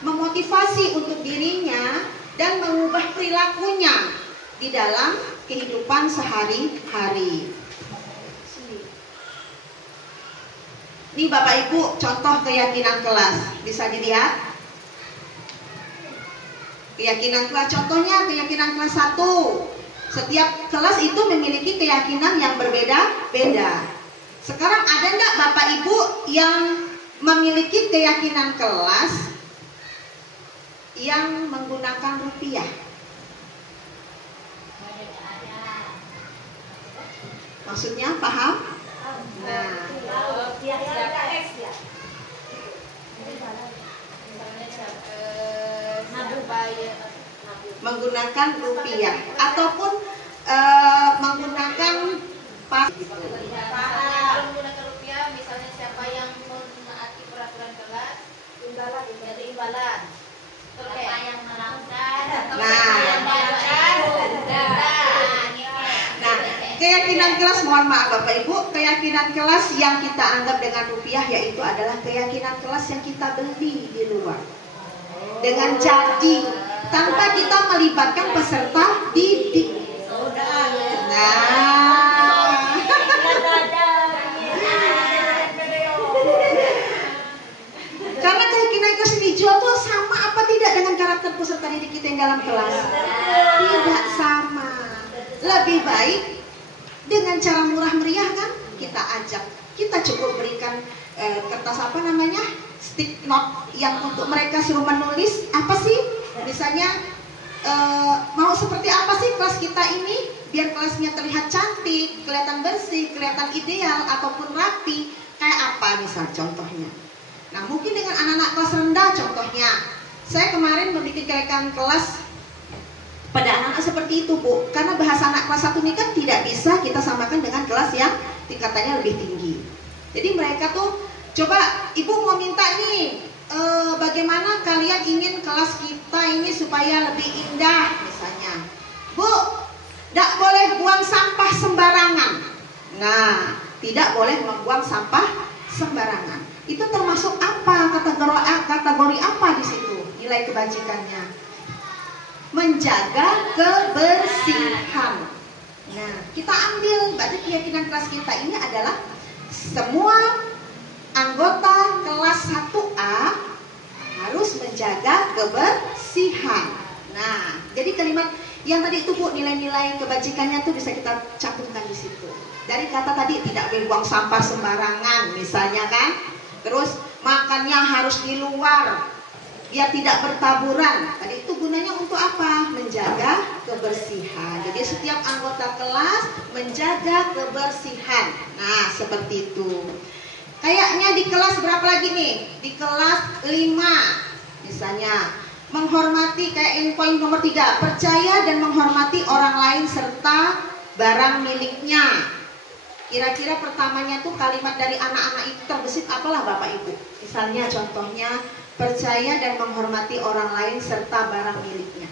memotivasi untuk dirinya dan mengubah perilakunya di dalam kehidupan sehari-hari. Ini Bapak Ibu contoh keyakinan kelas, bisa dilihat. Keyakinan kelas, contohnya keyakinan kelas 1. Setiap kelas itu memiliki keyakinan yang berbeda-beda. Sekarang ada enggak Bapak Ibu yang memiliki keyakinan kelas yang menggunakan rupiah? Maksudnya paham? Nah, menggunakan rupiah ataupun menggunakan pas. Menggunakan rupiah, misalnya siapa yang menaati peraturan kelas, jadi imbalan. Siapa yang melanggar, Nah, keyakinan kelas, mohon maaf Bapak Ibu, keyakinan kelas yang kita anggap dengan rupiah yaitu adalah keyakinan kelas yang kita beli di luar dengan jadi, tanpa kita melibatkan peserta didik. Nah, karena keyakinan kelas yang dijual tuh sama apa tidak dengan karakter peserta didik kita yang dalam kelas? Tidak sama. Lebih baik dengan cara murah meriah kan kita ajak. Kita cukup berikan kertas apa namanya, stick note yang untuk mereka suruh menulis apa sih, misalnya mau seperti apa sih kelas kita ini biar kelasnya terlihat cantik, kelihatan bersih, kelihatan ideal ataupun rapi, kayak apa misal contohnya. Nah mungkin dengan anak-anak kelas rendah contohnya, saya kemarin membuat kelas pada anak-anak seperti itu Bu, karena bahasa anak kelas 1 ini kan tidak bisa kita samakan dengan kelas yang tingkatannya lebih tinggi. Jadi mereka tuh coba Ibu mau minta nih bagaimana kalian ingin kelas kita ini supaya lebih indah misalnya. Bu, tidak boleh buang sampah sembarangan. Nah, tidak boleh membuang sampah sembarangan. Itu termasuk apa? Kategori apa di situ? Nilai kebajikannya. Menjaga kebersihan. Nah, kita ambil berarti keyakinan kelas kita ini adalah semua anggota kelas 1A harus menjaga kebersihan. Nah, jadi kalimat yang tadi itu Bu, nilai-nilai kebajikannya tuh bisa kita cantumkan di situ. Dari kata tadi tidak boleh buang sampah sembarangan misalnya kan. Terus makannya harus di luar, dia tidak bertaburan. Tadi itu gunanya untuk apa? Menjaga kebersihan. Jadi setiap anggota kelas menjaga kebersihan. Nah, seperti itu. Kayaknya di kelas berapa lagi nih? Di kelas 5 misalnya, menghormati kayak poin nomor 3, percaya dan menghormati orang lain serta barang miliknya. Kira-kira pertamanya tuh kalimat dari anak-anak itu terbesit apalah Bapak Ibu? Misalnya contohnya, percaya dan menghormati orang lain serta barang miliknya.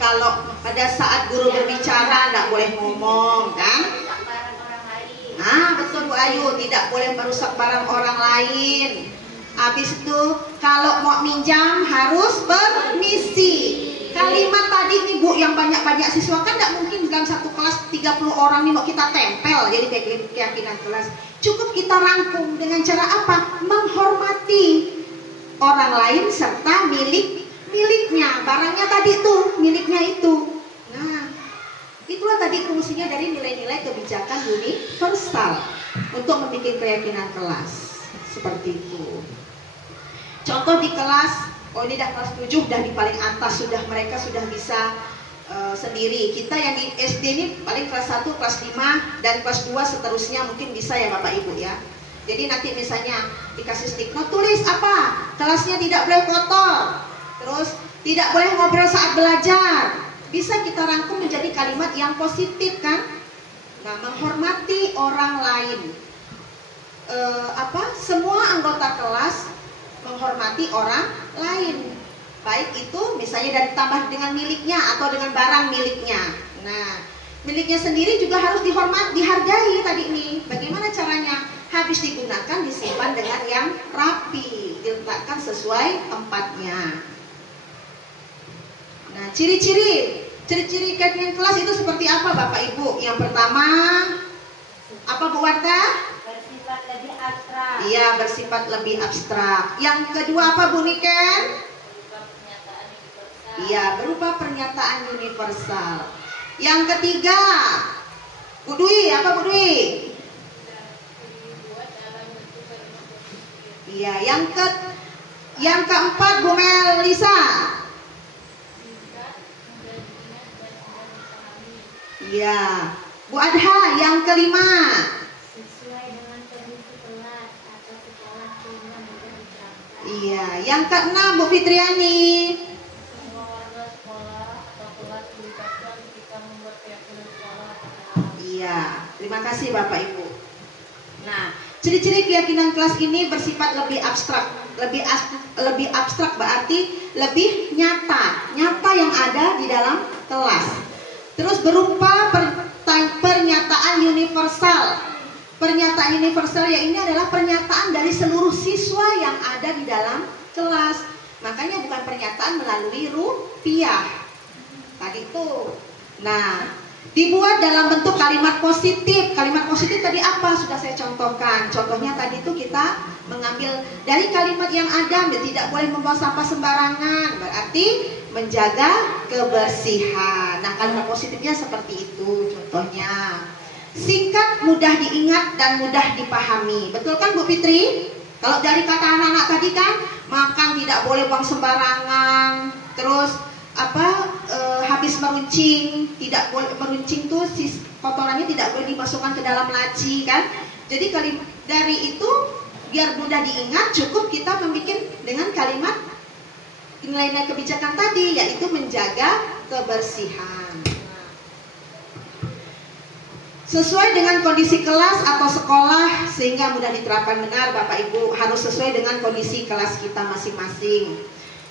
Kalau pada saat guru berbicara tidak boleh ngomong kan? Nah betul Bu Ayu, tidak boleh merusak barang orang lain. Habis itu kalau mau minjam harus permisi. Kalimat tadi nih Bu, yang banyak-banyak siswa kan tidak mungkin dalam satu kelas 30 orang nih mau kita tempel jadi kayak keyakinan kelas. Cukup kita rangkum dengan cara apa? Menghormati orang lain serta miliknya. Barangnya tadi tuh, miliknya itu. Nah, itulah tadi fungsinya dari nilai-nilai kebijakan universal untuk membuat keyakinan kelas. Seperti itu. Contoh di kelas, oh ini dah kelas 7 udah di paling atas, mereka sudah bisa sendiri. Kita yang di SD ini paling kelas 1, kelas 5 dan kelas 2 seterusnya mungkin bisa ya Bapak Ibu ya. Jadi nanti misalnya dikasih stick note, tulis apa? Kelasnya tidak boleh kotor. Terus tidak boleh ngobrol saat belajar. Bisa kita rangkum menjadi kalimat yang positif kan? Nah, menghormati orang lain. Semua anggota kelas menghormati orang lain. Baik itu misalnya dan ditambah dengan miliknya atau dengan barang miliknya. Nah, miliknya sendiri juga harus dihargai tadi nih. Bagaimana caranya? Habis digunakan disimpan dengan yang rapi, diletakkan sesuai tempatnya. Nah, ciri-ciri keyakinan kelas itu seperti apa Bapak Ibu? Yang pertama, apa Bu Warta? Bersifat lebih abstrak. Iya, bersifat lebih abstrak. Yang kedua apa Bu Niken? Iya, berupa pernyataan universal. Yang ketiga, Bu Dwi, apa Bu Dwi? Iya, yang keempat Bu Melisa. Iya, Bu Adha, yang kelima. Sesuai dengan kondisi kelas atau sekolah sehingga mudah diterapkan. Iya, yang keenam Bu Fitriani. Semua warga sekolah atau kelas dilibatkan ketika membuat keyakinan sekolah atau kelas. Iya, terima kasih Bapak Ibu. Nah, ciri-ciri keyakinan kelas ini bersifat lebih abstrak. Lebih abstrak berarti lebih nyata yang ada di dalam kelas. Terus berupa pernyataan universal. Pernyataan universal ya ini adalah pernyataan dari seluruh siswa yang ada di dalam kelas. Makanya bukan pernyataan melalui rupiah. Tadi itu. Nah, dibuat dalam bentuk kalimat positif. Kalimat positif tadi apa? Sudah saya contohkan. Contohnya tadi itu kita mengambil dari kalimat yang ada, tidak boleh membuang sampah sembarangan. Berarti menjaga kebersihan. Nah, kalimat positifnya seperti itu. Contohnya, singkat, mudah diingat dan mudah dipahami. Betul kan Bu Fitri? Kalau dari kata anak-anak tadi kan, makan tidak boleh buang sembarangan. Terus habis meruncing, tidak boleh meruncing tuh kotorannya tidak boleh dimasukkan ke dalam laci kan. Jadi dari itu biar mudah diingat cukup kita membuat dengan kalimat nilai-nilai kebijakan tadi, yaitu menjaga kebersihan. Sesuai dengan kondisi kelas atau sekolah sehingga mudah diterapkan. Benar Bapak Ibu, harus sesuai dengan kondisi kelas kita masing-masing.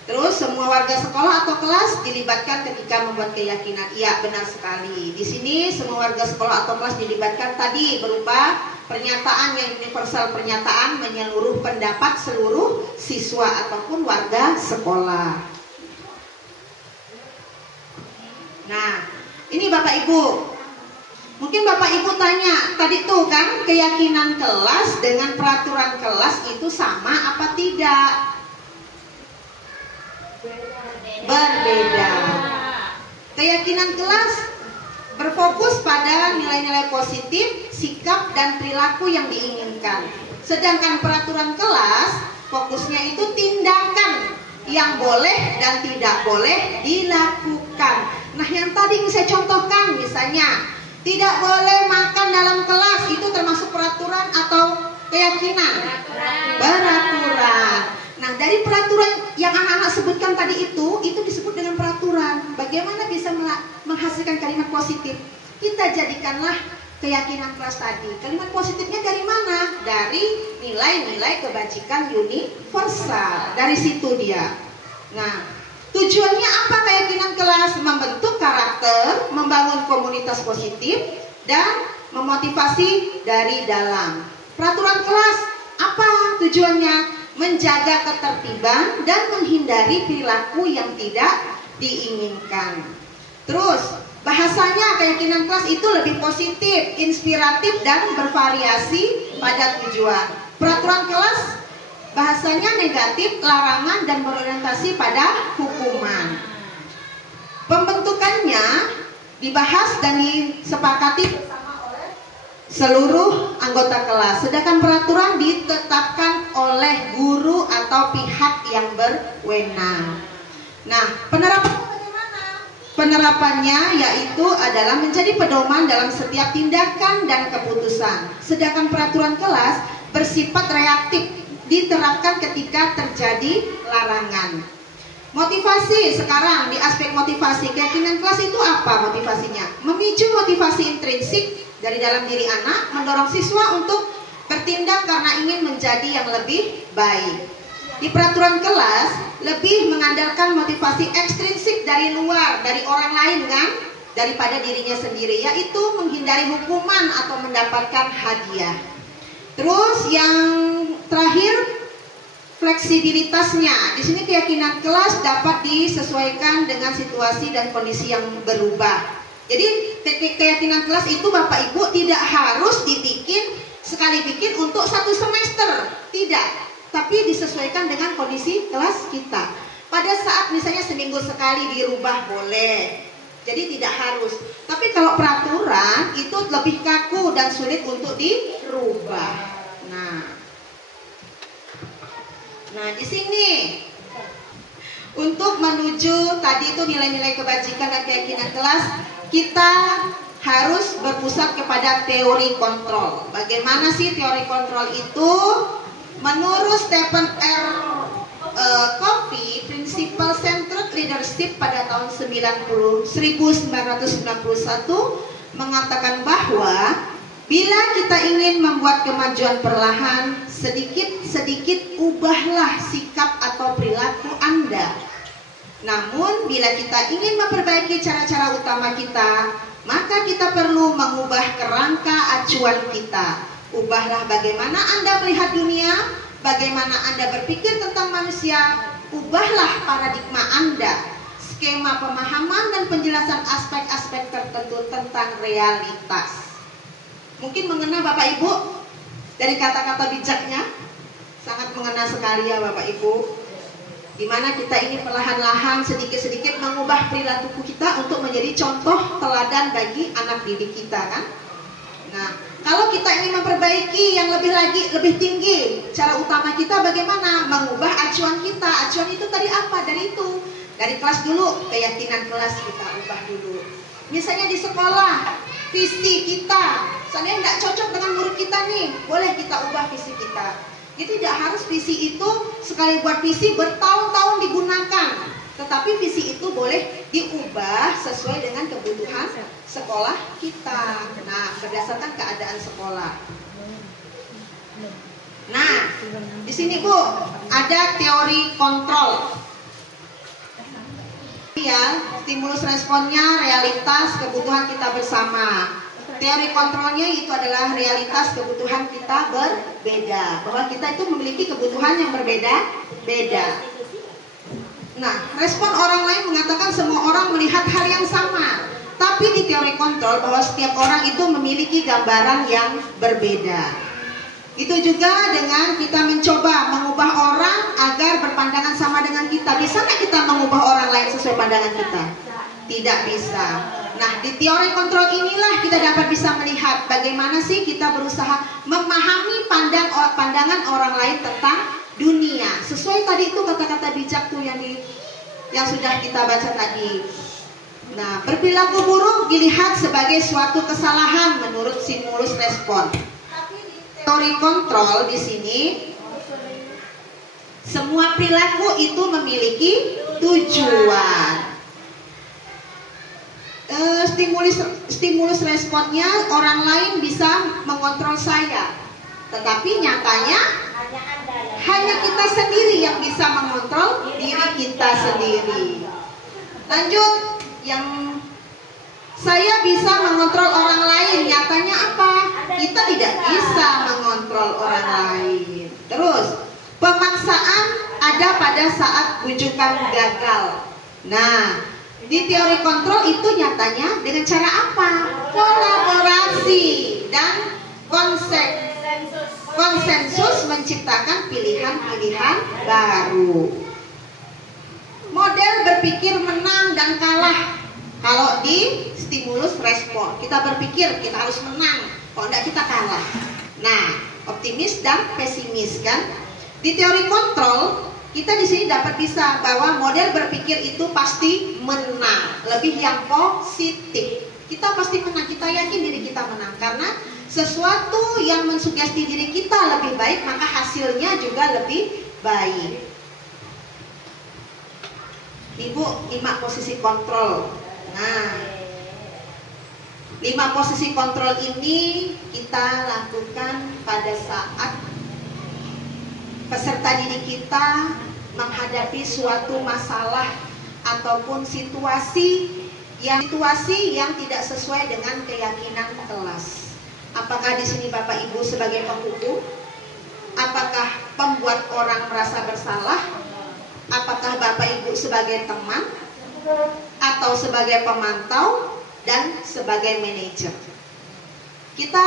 Terus semua warga sekolah atau kelas dilibatkan ketika membuat keyakinan. Iya, benar sekali. Di sini semua warga sekolah atau kelas dilibatkan tadi berupa pernyataan yang universal, pernyataan menyeluruh pendapat seluruh siswa ataupun warga sekolah. Nah, ini Bapak Ibu. Mungkin Bapak Ibu tanya, tadi tuh kan keyakinan kelas dengan peraturan kelas itu sama apa tidak? Berbeda. Keyakinan kelas berfokus pada nilai-nilai positif, sikap dan perilaku yang diinginkan. Sedangkan peraturan kelas fokusnya itu tindakan yang boleh dan tidak boleh dilakukan. Nah, yang tadi saya contohkan misalnya, tidak boleh makan dalam kelas, itu termasuk peraturan atau keyakinan? Peraturan. Nah, dari peraturan yang anak-anak sebutkan tadi itu disebut dengan peraturan. Bagaimana bisa menghasilkan kalimat positif? Kita jadikanlah keyakinan kelas tadi. Kalimat positifnya dari mana? Dari nilai-nilai kebajikan universal. Dari situ dia. Nah, tujuannya apa keyakinan kelas? Membentuk karakter, membangun komunitas positif, dan memotivasi dari dalam. Peraturan kelas apa tujuannya? Menjaga ketertiban dan menghindari perilaku yang tidak diinginkan. Terus bahasanya keyakinan kelas itu lebih positif, inspiratif dan bervariasi pada tujuan. Peraturan kelas bahasanya negatif, larangan dan berorientasi pada hukuman. Pembentukannya dibahas dan disepakati bersama oleh seluruh anggota kelas. Sedangkan peraturan ditetapkan oleh guru atau pihak yang berwenang. Nah, penerapannya bagaimana? Penerapannya yaitu adalah menjadi pedoman dalam setiap tindakan dan keputusan. Sedangkan peraturan kelas bersifat reaktif, diterapkan ketika terjadi larangan. Motivasi sekarang di aspek motivasi, keyakinan kelas itu apa motivasinya? Memicu motivasi intrinsik dari dalam diri anak, mendorong siswa untuk bertindak karena ingin menjadi yang lebih baik. Di peraturan kelas lebih mengandalkan motivasi ekstrinsik dari luar, dari orang lain kan, daripada dirinya sendiri, yaitu menghindari hukuman atau mendapatkan hadiah. Terus yang terakhir, fleksibilitasnya. Di sini keyakinan kelas dapat disesuaikan dengan situasi dan kondisi yang berubah. Jadi keyakinan kelas itu Bapak Ibu tidak harus dibikin sekali bikin untuk 1 semester, tidak. Tapi disesuaikan dengan kondisi kelas kita. Pada saat misalnya seminggu sekali dirubah boleh. Jadi tidak harus. Tapi kalau peraturan itu lebih kaku dan sulit untuk dirubah. Nah, di sini untuk menuju tadi itu nilai-nilai kebajikan dan keyakinan kelas, kita harus berpusat kepada teori kontrol. Bagaimana sih teori kontrol itu? Menurut Stephen R. Covey, Principle Centered Leadership pada tahun 1991 mengatakan bahwa bila kita ingin membuat kemajuan perlahan, sedikit-sedikit ubahlah sikap atau perilaku Anda. Namun, bila kita ingin memperbaiki cara-cara utama kita, maka kita perlu mengubah kerangka acuan kita. Ubahlah bagaimana Anda melihat dunia, bagaimana Anda berpikir tentang manusia, ubahlah paradigma Anda, skema pemahaman dan penjelasan aspek-aspek tertentu tentang realitas. Mungkin mengena Bapak Ibu dari kata-kata bijaknya, sangat mengena sekali ya Bapak Ibu. Dimana kita ingin perlahan-lahan sedikit-sedikit mengubah perilaku kita untuk menjadi contoh teladan bagi anak didik kita kan. Nah, kalau kita ingin memperbaiki yang lebih tinggi, cara utama kita bagaimana? Mengubah acuan kita. Acuan itu tadi apa? Dari kelas dulu, keyakinan kelas kita ubah dulu. Misalnya di sekolah, visi kita, seandainya tidak cocok dengan murid kita nih, boleh kita ubah visi kita. Jadi tidak harus visi itu sekali buat visi bertahun-tahun digunakan, tetapi visi itu boleh diubah sesuai dengan kebutuhan sekolah kita. Nah, berdasarkan keadaan sekolah. Nah, di sini Bu ada teori kontrol. Ya, stimulus responnya, realitas, kebutuhan kita bersama. Teori kontrolnya itu adalah realitas kebutuhan kita berbeda, bahwa kita itu memiliki kebutuhan yang berbeda-beda. Nah, respon orang lain mengatakan semua orang melihat hal yang sama, tapi di teori kontrol bahwa setiap orang itu memiliki gambaran yang berbeda. Itu juga dengan kita mencoba mengubah orang agar berpandangan sama dengan kita. Bisa nggak kita mengubah orang lain sesuai pandangan kita? Tidak bisa. Nah, di teori kontrol inilah kita dapat bisa melihat bagaimana sih kita berusaha memahami pandangan orang lain tentang dunia. Sesuai tadi itu kata-kata bijak tuh yang sudah kita baca tadi. Nah, berperilaku buruk dilihat sebagai suatu kesalahan menurut stimulus respon. Tapi di teori kontrol di sini semua perilaku itu memiliki tujuan. Stimulus responnya orang lain bisa mengontrol saya, tetapi nyatanya hanya kita sendiri yang bisa mengontrol diri kita sendiri. Lanjut, yang saya bisa mengontrol orang lain, nyatanya apa? Kita tidak bisa mengontrol orang lain. Terus, pemaksaan ada pada saat bujukan gagal. Nah, di teori kontrol itu nyatanya dengan cara apa? Kolaborasi dan konsensus menciptakan pilihan-pilihan baru. Model berpikir menang dan kalah. Kalau di stimulus respon, kita berpikir kita harus menang, kalau enggak kita kalah. Nah, optimis dan pesimis kan? Di teori kontrol, kita di sini dapat bisa bahwa model berpikir itu pasti menang, lebih yang positif. Kita pasti menang, kita yakin diri kita menang karena sesuatu yang mensugesti diri kita lebih baik, maka hasilnya juga lebih baik. Ibu, 5 posisi kontrol. Nah, 5 posisi kontrol ini kita lakukan pada saat peserta didik kita menghadapi suatu masalah ataupun situasi yang tidak sesuai dengan keyakinan kelas. Apakah di sini Bapak Ibu sebagai penghukum? Apakah pembuat orang merasa bersalah? Apakah Bapak Ibu sebagai teman? Atau sebagai pemantau dan sebagai manajer? Kita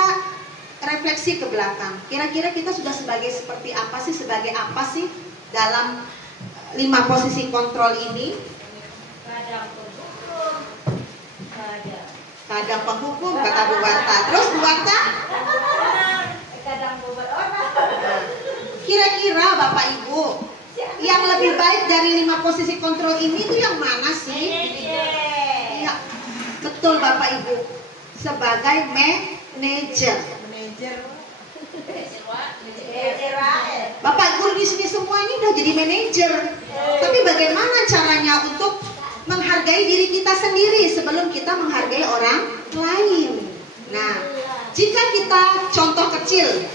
refleksi ke belakang. Kira-kira kita sudah seperti apa sih dalam 5 posisi kontrol ini? Kadang penghukum, kata Bu Wata. Terus Bu Wata? Kira-kira Bapak Ibu, yang lebih baik dari 5 posisi kontrol ini itu yang mana sih? Iya, betul Bapak Ibu. Sebagai manajer. Bapak Ibu di sini semua ini udah jadi manajer. Tapi bagaimana caranya untuk menghargai diri kita sendiri sebelum kita menghargai orang lain? Nah, jika kita contoh kecil,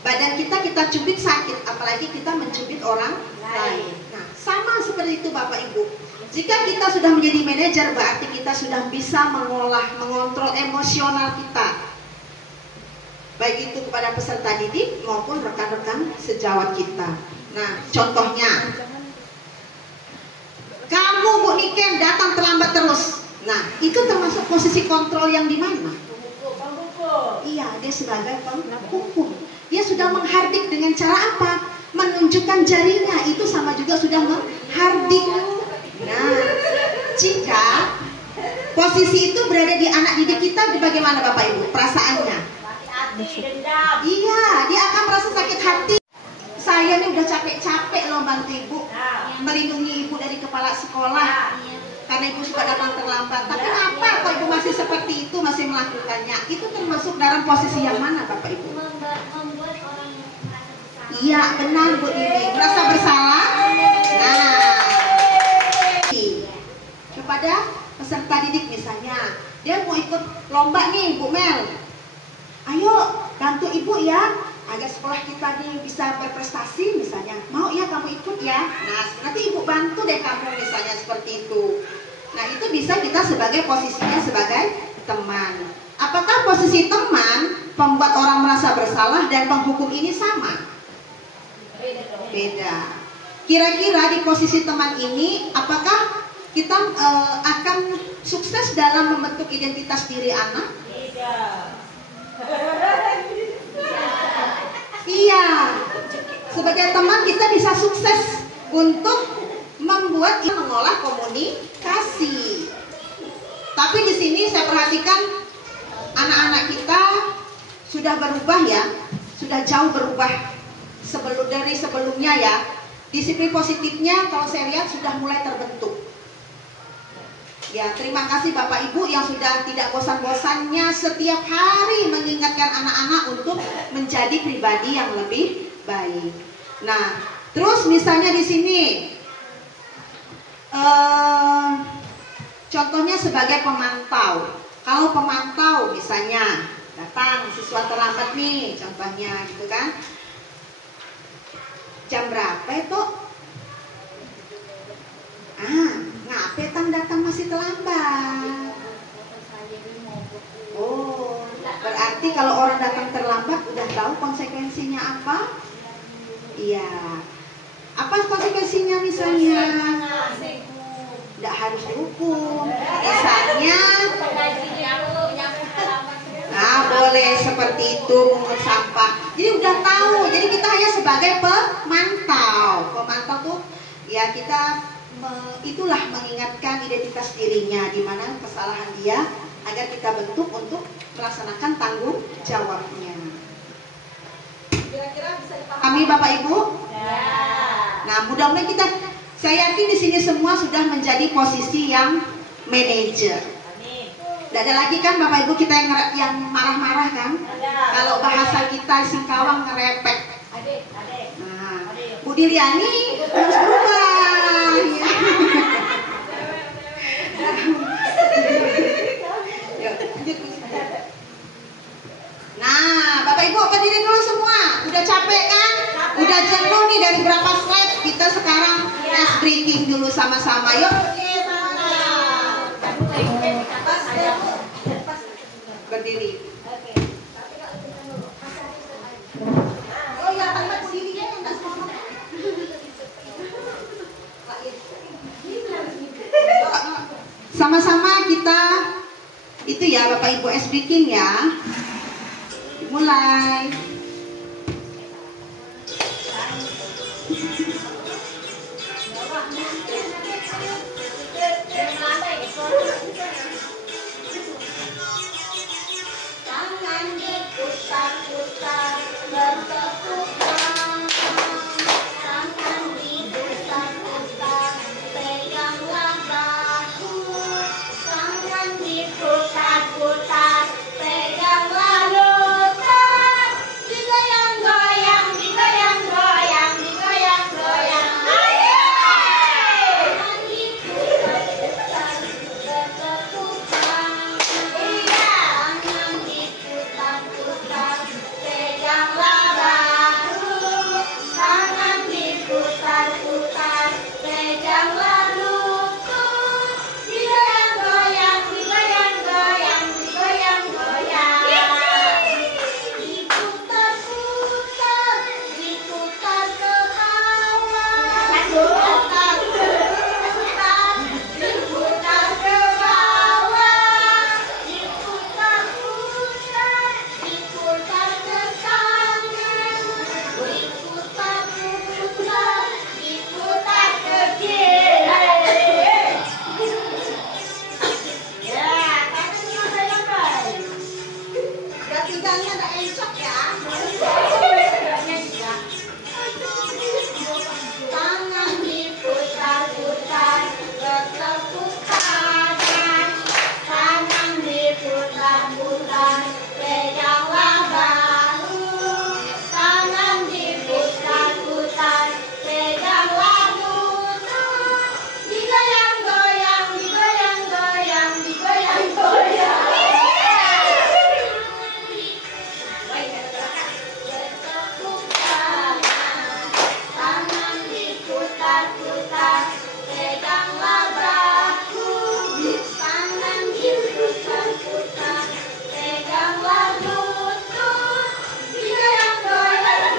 badan kita cubit sakit, apalagi kita mencubit orang lain. Nah, sama seperti itu Bapak Ibu. Jika kita sudah menjadi manajer, berarti kita sudah bisa mengontrol emosional kita. Baik itu kepada peserta didik maupun rekan-rekan sejawat kita. Nah, contohnya, kamu Bu Niken datang terlambat terus. Nah, itu termasuk posisi kontrol yang di mana? Iya, dia sebagai penghukum. Dia sudah menghardik dengan cara apa? Menunjukkan jarinya, itu sama juga sudah menghardik. Nah, jika posisi itu berada di anak didik kita, bagaimana Bapak Ibu perasaannya? Iya, dia akan merasa sakit hati. Saya nih udah capek-capek loh bantu Ibu, melindungi Ibu dari kepala sekolah, karena Ibu suka datang terlambat. Tapi apa kok Ibu masih seperti itu, masih melakukannya? Itu termasuk dalam posisi yang mana Bapak Ibu? Iya, benar Bu Dini, merasa bersalah. Nah, kepada peserta didik misalnya, dia mau ikut lomba nih Bu Mel, ayo bantu Ibu ya agar sekolah kita nih bisa berprestasi misalnya. Mau ya kamu ikut ya? Nah, nanti Ibu bantu deh kamu misalnya seperti itu. Nah, itu bisa kita sebagai posisinya sebagai teman. Apakah posisi teman membuat orang merasa bersalah dan penghukum ini sama? Beda. Kira-kira di posisi teman ini apakah kita akan sukses dalam membentuk identitas diri anak? Iya. Sebagai teman kita bisa sukses untuk mengolah komunikasi. Tapi di sini saya perhatikan anak-anak kita sudah berubah ya, sudah jauh berubah dari sebelumnya ya. Disiplin positifnya kalau saya lihat sudah mulai terbentuk. Ya, terima kasih Bapak Ibu yang sudah tidak bosan-bosannya setiap hari mengingatkan anak-anak untuk menjadi pribadi yang lebih baik. Nah, terus misalnya di sini, contohnya sebagai pemantau. Kalau pemantau misalnya datang siswa terlambat nih, contohnya gitu kan. Jam berapa itu? Ngapain datang masih terlambat? Oh, berarti kalau orang datang terlambat udah tahu konsekuensinya apa? Iya. Apa konsekuensinya misalnya? harus dihukum. Misalnya, nah boleh seperti itu pungut sampah. Jadi udah tahu. Jadi kita hanya sebagai pemantau. Pemantau tuh ya kita itulah mengingatkan identitas dirinya, di mana kesalahan dia agar kita bentuk untuk melaksanakan tanggung jawabnya. Kira-kira bisa dipahami Bapak Ibu? Ya. Nah, mudah-mudahan saya yakin di sini semua sudah menjadi posisi yang manajer. Tidak ada lagi kan Bapak Ibu kita yang marah-marah kan? Kalau bahasa kita Singkawang ngerepek. Nah, Bu Diliani harus berubah. Nah, Bapak Ibu berdiri dulu semua. Udah capek kan? Udah jenuh nih dari berapa slide? Kita sekarang ice breaking dulu sama-sama. Yuk. Berdiri. Oh ya, tempat berdirinya yang enggak semua. Sama-sama kita itu ya Bapak Ibu speaking ya. Mulai. Tangan diputar-putar bertepuk tangan diputar-putar peganglah bahu, tangan diputar-putar peganglah lutut, digoyang-goyang, digoyang-goyang, digoyang-goyang. Tangan diputar-putar bertepuk tangan, tangan diputar-putar peganglah bahu, tangan diputar-putar peganglah lutut, digoyang-goyang, digoyang-goyang, digoyang-goyang. Diputar-putar, diputar ke bawah, diputar-putar, diputar ke bawah, diputar-putar, diputar ke kanan, diputar-putar, diputar ke kiri. Ya, tangannya lambai-lambai. Berat pinggangnya tak encok ya. Tangan diputar-putar bertepuk tangan, tangan diputar-putar peganglah bahu, tangan diputar-putar peganglah lutut, digoyang-goyang, digoyang-goyang, digoyang-goyang. Bertepuk tangan, tangan diputar-putar peganglah bahu, tangan diputar-putar peganglah lutut, digoyang-goyang,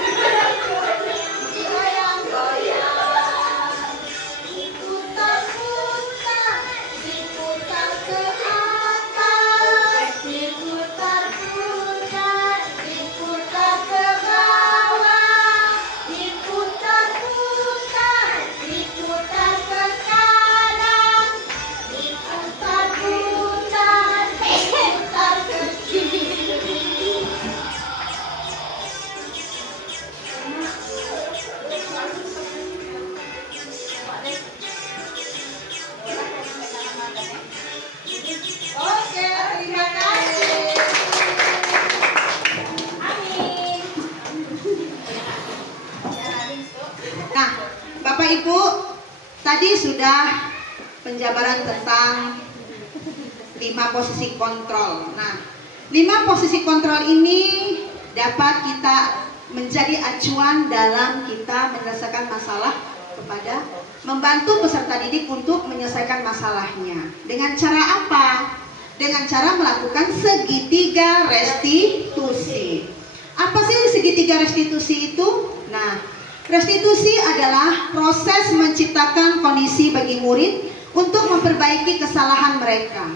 digoyang-goyang. Diputar-putar, diputar ke atas, diputar-putar, diputar ke bawah, diputar-putar, diputar ke kanan, diputar-putar, diputar ke kiri. Oke, terima kasih. Nah, Bapak Ibu, tadi sudah penjabaran tentang 5 posisi kontrol. Nah, 5 posisi kontrol ini dapat kita menjadi acuan dalam kita menyelesaikan masalah kepada membantu peserta didik untuk menyelesaikan masalahnya. Dengan cara apa? Dengan cara melakukan segitiga restitusi. Apa sih segitiga restitusi itu? Nah, restitusi adalah proses menciptakan kondisi bagi murid untuk memperbaiki kesalahan mereka,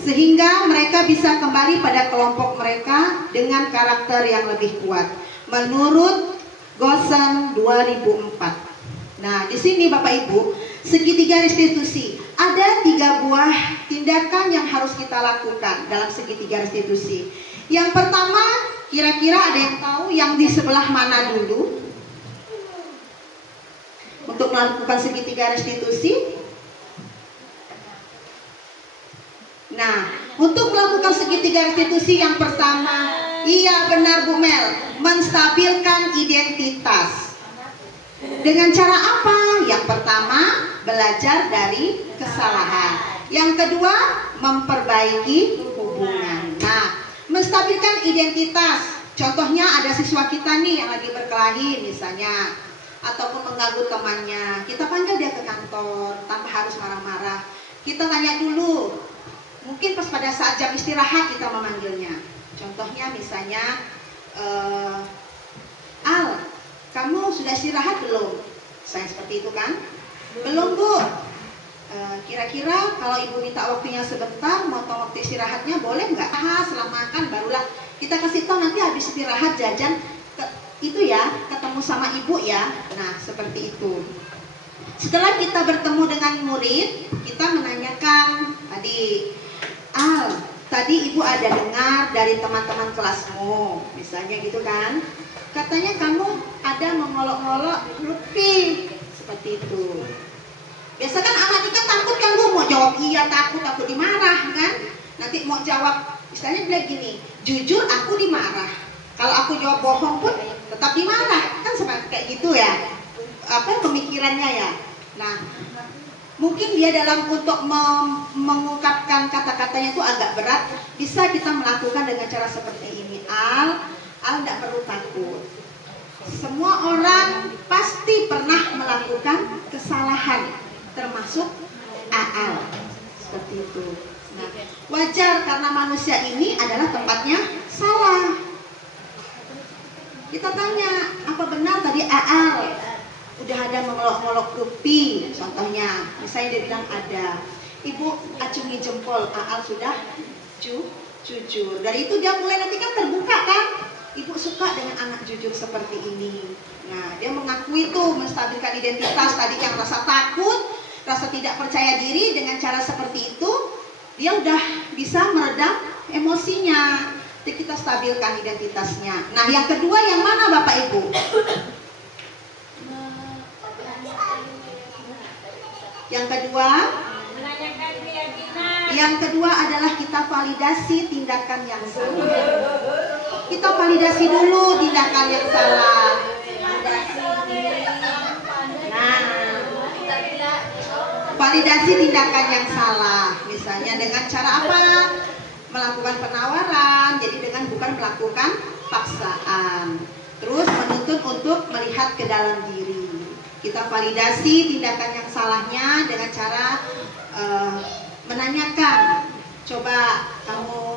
sehingga mereka bisa kembali pada kelompok mereka dengan karakter yang lebih kuat menurut Gosen 2004. Nah, di sini Bapak Ibu, segitiga restitusi, ada 3 buah tindakan yang harus kita lakukan dalam segitiga restitusi. Yang pertama, kira-kira ada yang tahu yang di sebelah mana dulu untuk melakukan segitiga restitusi? Nah, untuk melakukan segitiga restitusi yang pertama, iya benar Bu Mel, menstabilkan identitas. Dengan cara apa? Yang pertama, belajar dari kesalahan. Yang kedua, memperbaiki hubungan. Nah, menstabilkan identitas. Contohnya ada siswa kita nih yang lagi berkelahi misalnya, ataupun mengganggu temannya. Kita panggil dia ke kantor tanpa harus marah-marah. Kita tanya dulu. Mungkin pas pada saat jam istirahat kita memanggilnya. Contohnya misalnya, Al, kamu sudah istirahat belum? Saya seperti itu kan? Belum Bu. Kira-kira kalau ibu minta waktunya sebentar, motong waktu istirahatnya boleh nggak? Setelah makan barulah kita kasih tahu, nanti habis istirahat jajan itu ya, ketemu sama ibu ya. Nah seperti itu. Setelah kita bertemu dengan murid, kita menanyakan tadi, Al, tadi ibu ada dengar dari teman-teman kelasmu, misalnya gitu kan? Katanya kamu ada mengolok-olok Lutfi, seperti itu. Biasa kan anak ini kan takut kan Bu, mau jawab iya takut dimarah kan? Nanti mau jawab, istilahnya bilang gini, jujur aku dimarah. Kalau aku jawab bohong pun tetap dimarah, kan seperti kayak gitu ya? Apa pemikirannya ya? Nah, mungkin dia dalam untuk mengungkapkan kata-katanya itu agak berat, bisa kita melakukan dengan cara seperti ini. Al tidak perlu takut. Semua orang pasti pernah melakukan kesalahan, termasuk Al. Seperti itu. Nah, wajar karena manusia ini adalah tempatnya salah. Kita tanya, apa benar tadi Al udah ada mengolok-ngolok Lutfi, contohnya, misalnya dia bilang ada. Ibu acungi jempol, Al sudah jujur. Dari itu dia mulai nanti kan terbuka kan, ibu suka dengan anak jujur seperti ini. Nah, dia mengakui tuh, menstabilkan identitas tadi yang rasa takut, rasa tidak percaya diri. Dengan cara seperti itu, dia udah bisa meredam emosinya. Jadi kita stabilkan identitasnya. Nah, yang kedua yang mana Bapak Ibu? Yang kedua, menanyakan keyakinan. Yang kedua adalah kita validasi tindakan yang salah. Kita validasi dulu tindakan yang salah. Nah, validasi tindakan yang salah. Misalnya dengan cara apa? Melakukan penawaran, jadi dengan bukan melakukan paksaan. Terus menuntut untuk melihat ke dalam diri. Kita validasi tindakan yang salahnya dengan cara menanyakan, coba kamu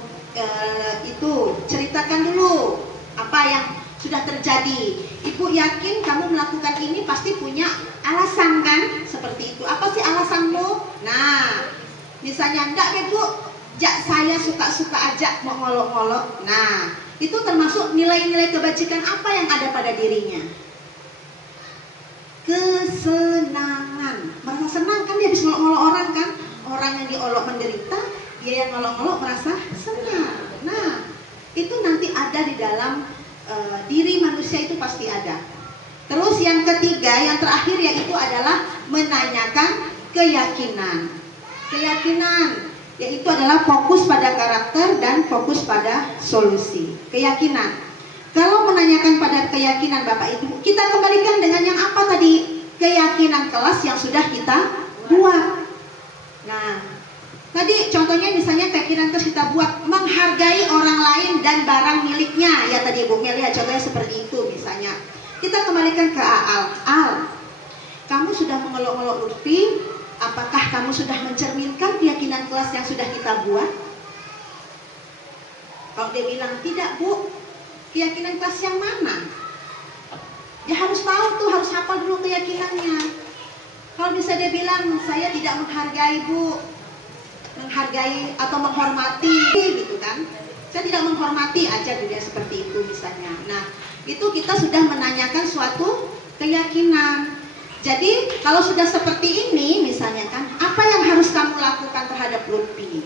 itu ceritakan dulu apa yang sudah terjadi. Ibu yakin kamu melakukan ini pasti punya alasan kan? Seperti itu. Apa sih alasanmu? Nah, misalnya enggak ya Bu, saya suka-suka aja mau ngolok-ngolok. Nah, itu termasuk nilai-nilai kebajikan apa yang ada pada dirinya? Kesenangan, merasa senang kan dia habis ngolok-ngolok orang kan? Orang yang diolok menderita, dia yang ngolok-ngolok merasa senang. Nah, itu nanti ada di dalam diri manusia, itu pasti ada. Terus yang ketiga, yang terakhir yaitu adalah menanyakan keyakinan. Keyakinan yaitu adalah fokus pada karakter dan fokus pada solusi. Keyakinan. Kalau menanyakan pada keyakinan Bapak Ibu, kita kembalikan dengan yang apa tadi? Keyakinan kelas yang sudah kita buat. Nah, tadi contohnya misalnya keyakinan kelas kita buat menghargai orang lain dan barang miliknya. Ya tadi Ibu Mel ya, contohnya seperti itu misalnya. Kita kembalikan ke Al, kamu sudah mengelok-ngelok Lutfi, apakah kamu sudah mencerminkan keyakinan kelas yang sudah kita buat? Kalau dia bilang tidak Bu, keyakinan kelas yang mana? Dia harus tahu tuh, harus hafal dulu keyakinannya. Kalau bisa dia bilang saya tidak menghargai Bu, menghargai atau menghormati gitu kan, saya tidak menghormati aja dia seperti itu misalnya. Nah itu kita sudah menanyakan suatu keyakinan. Jadi kalau sudah seperti ini misalnya kan, apa yang harus kamu lakukan terhadap Lutfi?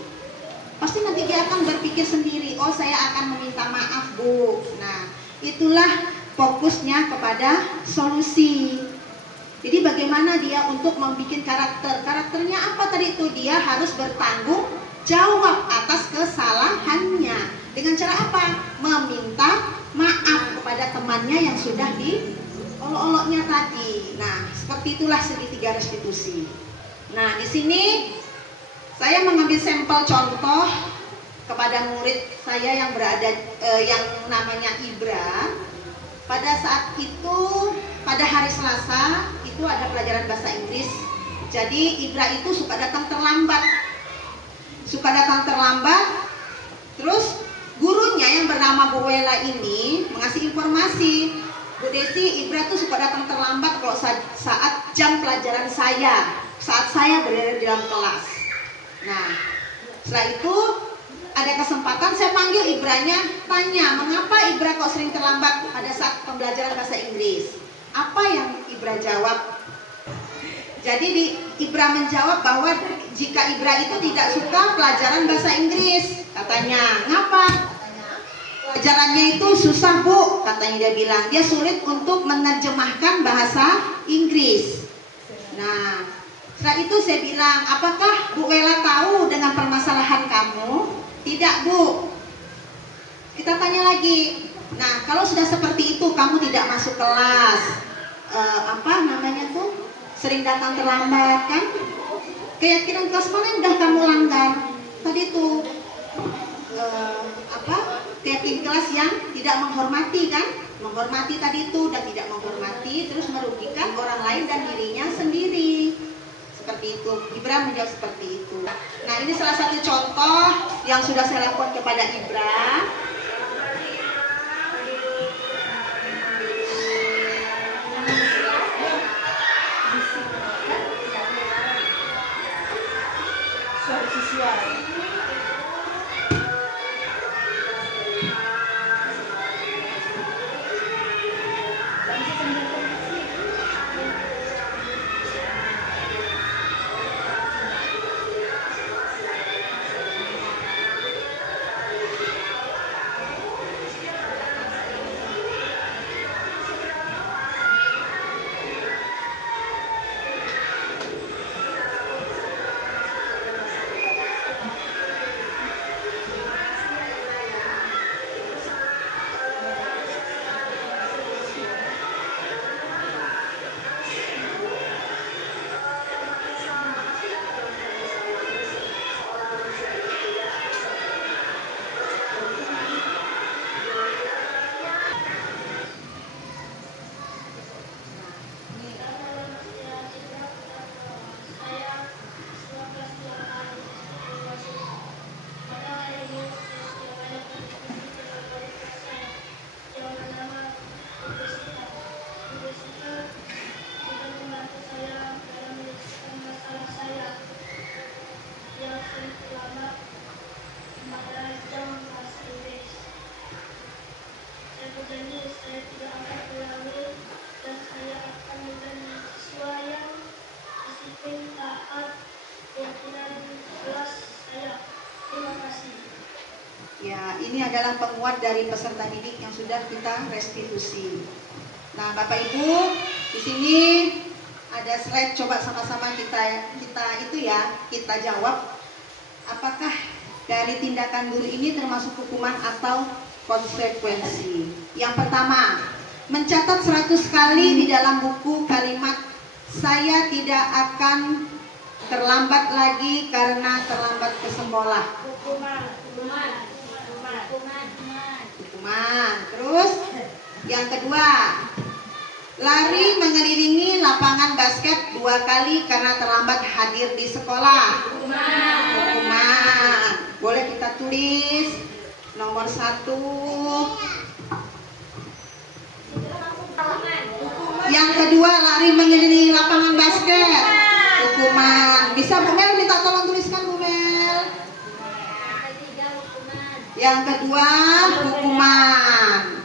Pasti nanti dia akan berpikir sendiri, oh saya akan meminta maaf Bu. Nah itulah fokusnya kepada solusi. Jadi bagaimana dia untuk membuat karakternya apa tadi itu, dia harus bertanggung jawab atas kesalahannya. Dengan cara apa? Meminta maaf kepada temannya yang sudah diolok-oloknya tadi. Nah seperti itulah segitiga restitusi. Nah di sini saya mengambil sampel contoh kepada murid saya yang berada yang namanya Ibra. Pada saat itu, pada hari Selasa itu ada pelajaran bahasa Inggris. Jadi Ibra itu suka datang terlambat. Terus gurunya yang bernama Bu Wela ini mengasih informasi, Bu Desi, Ibra tuh suka datang terlambat kalau saat jam pelajaran saya, saat saya berada di dalam kelas. Nah, setelah itu ada kesempatan saya panggil Ibranya, tanya mengapa Ibra kok sering terlambat pada saat pembelajaran bahasa Inggris. Apa yang Ibra jawab? Jadi Ibra menjawab bahwa jika Ibra itu tidak suka pelajaran bahasa Inggris, katanya. Ngapa? Pelajarannya itu susah Bu, katanya dia bilang. Dia sulit untuk menerjemahkan bahasa Inggris. Nah, setelah itu saya bilang, apakah Bu Wela tahu dengan permasalahan kamu? Tidak Bu. Kita tanya lagi. Nah kalau sudah seperti itu, kamu tidak masuk kelas, sering datang terlambat kan? Keyakinan kelas mana yang udah kamu langgar? Tadi itu keyakinan kelas yang tidak menghormati kan? Menghormati tadi itu dan tidak menghormati, terus merugikan orang lain dan dirinya sendiri. Seperti itu, Ibra menjawab seperti itu. Nah ini salah satu contoh yang sudah saya lakukan kepada Ibra. Ya, ini adalah penguat dari peserta didik yang sudah kita restitusi. Nah, Bapak Ibu, di sini ada slide, coba sama-sama kita jawab. Apakah dari tindakan guru ini termasuk hukuman atau konsekuensi? Yang pertama, mencatat 100 kali di dalam buku kalimat saya tidak akan terlambat lagi karena terlambat ke sekolah. Hukuman. Terus yang kedua, lari mengelilingi lapangan basket 2 kali karena terlambat hadir di sekolah. Hukuman. Boleh kita tulis nomor 1. Yang kedua, lari mengelilingi lapangan basket. Bisa Bu Mel minta tolong tuliskan Bu Mel. Yang kedua hukuman.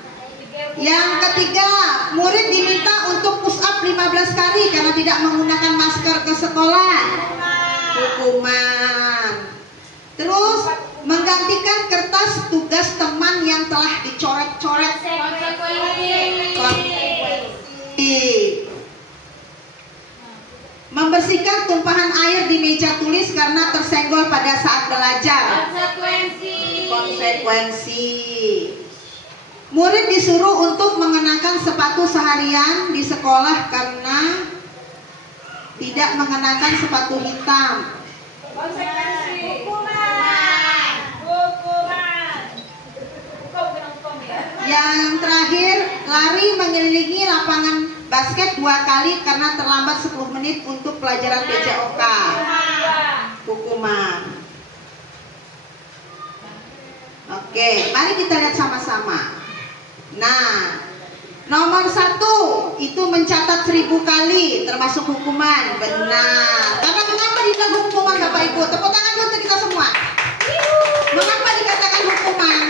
Yang ketiga, murid diminta untuk push up 15 kali karena tidak menggunakan masker ke sekolah. Hukuman. Terus menggantikan kertas tugas teman yang telah dicoret-coret. Konsekuensi. Membersihkan tumpahan air di meja tulis karena tersenggol pada saat belajar. Konsekuensi. Murid disuruh untuk mengenakan sepatu seharian di sekolah karena tidak mengenakan sepatu hitam. Konsekuensi. Yang terakhir, lari mengelilingi lapangan basket 2 kali karena terlambat 10 menit untuk pelajaran PJOK. Hukuman. Oke, mari kita lihat sama-sama. Nah, nomor 1 itu mencatat 1000 kali termasuk hukuman. Benar. Karena mengapa dikatakan hukuman Bapak Ibu? Tepuk tangan untuk kita semua. Mengapa dikatakan hukuman?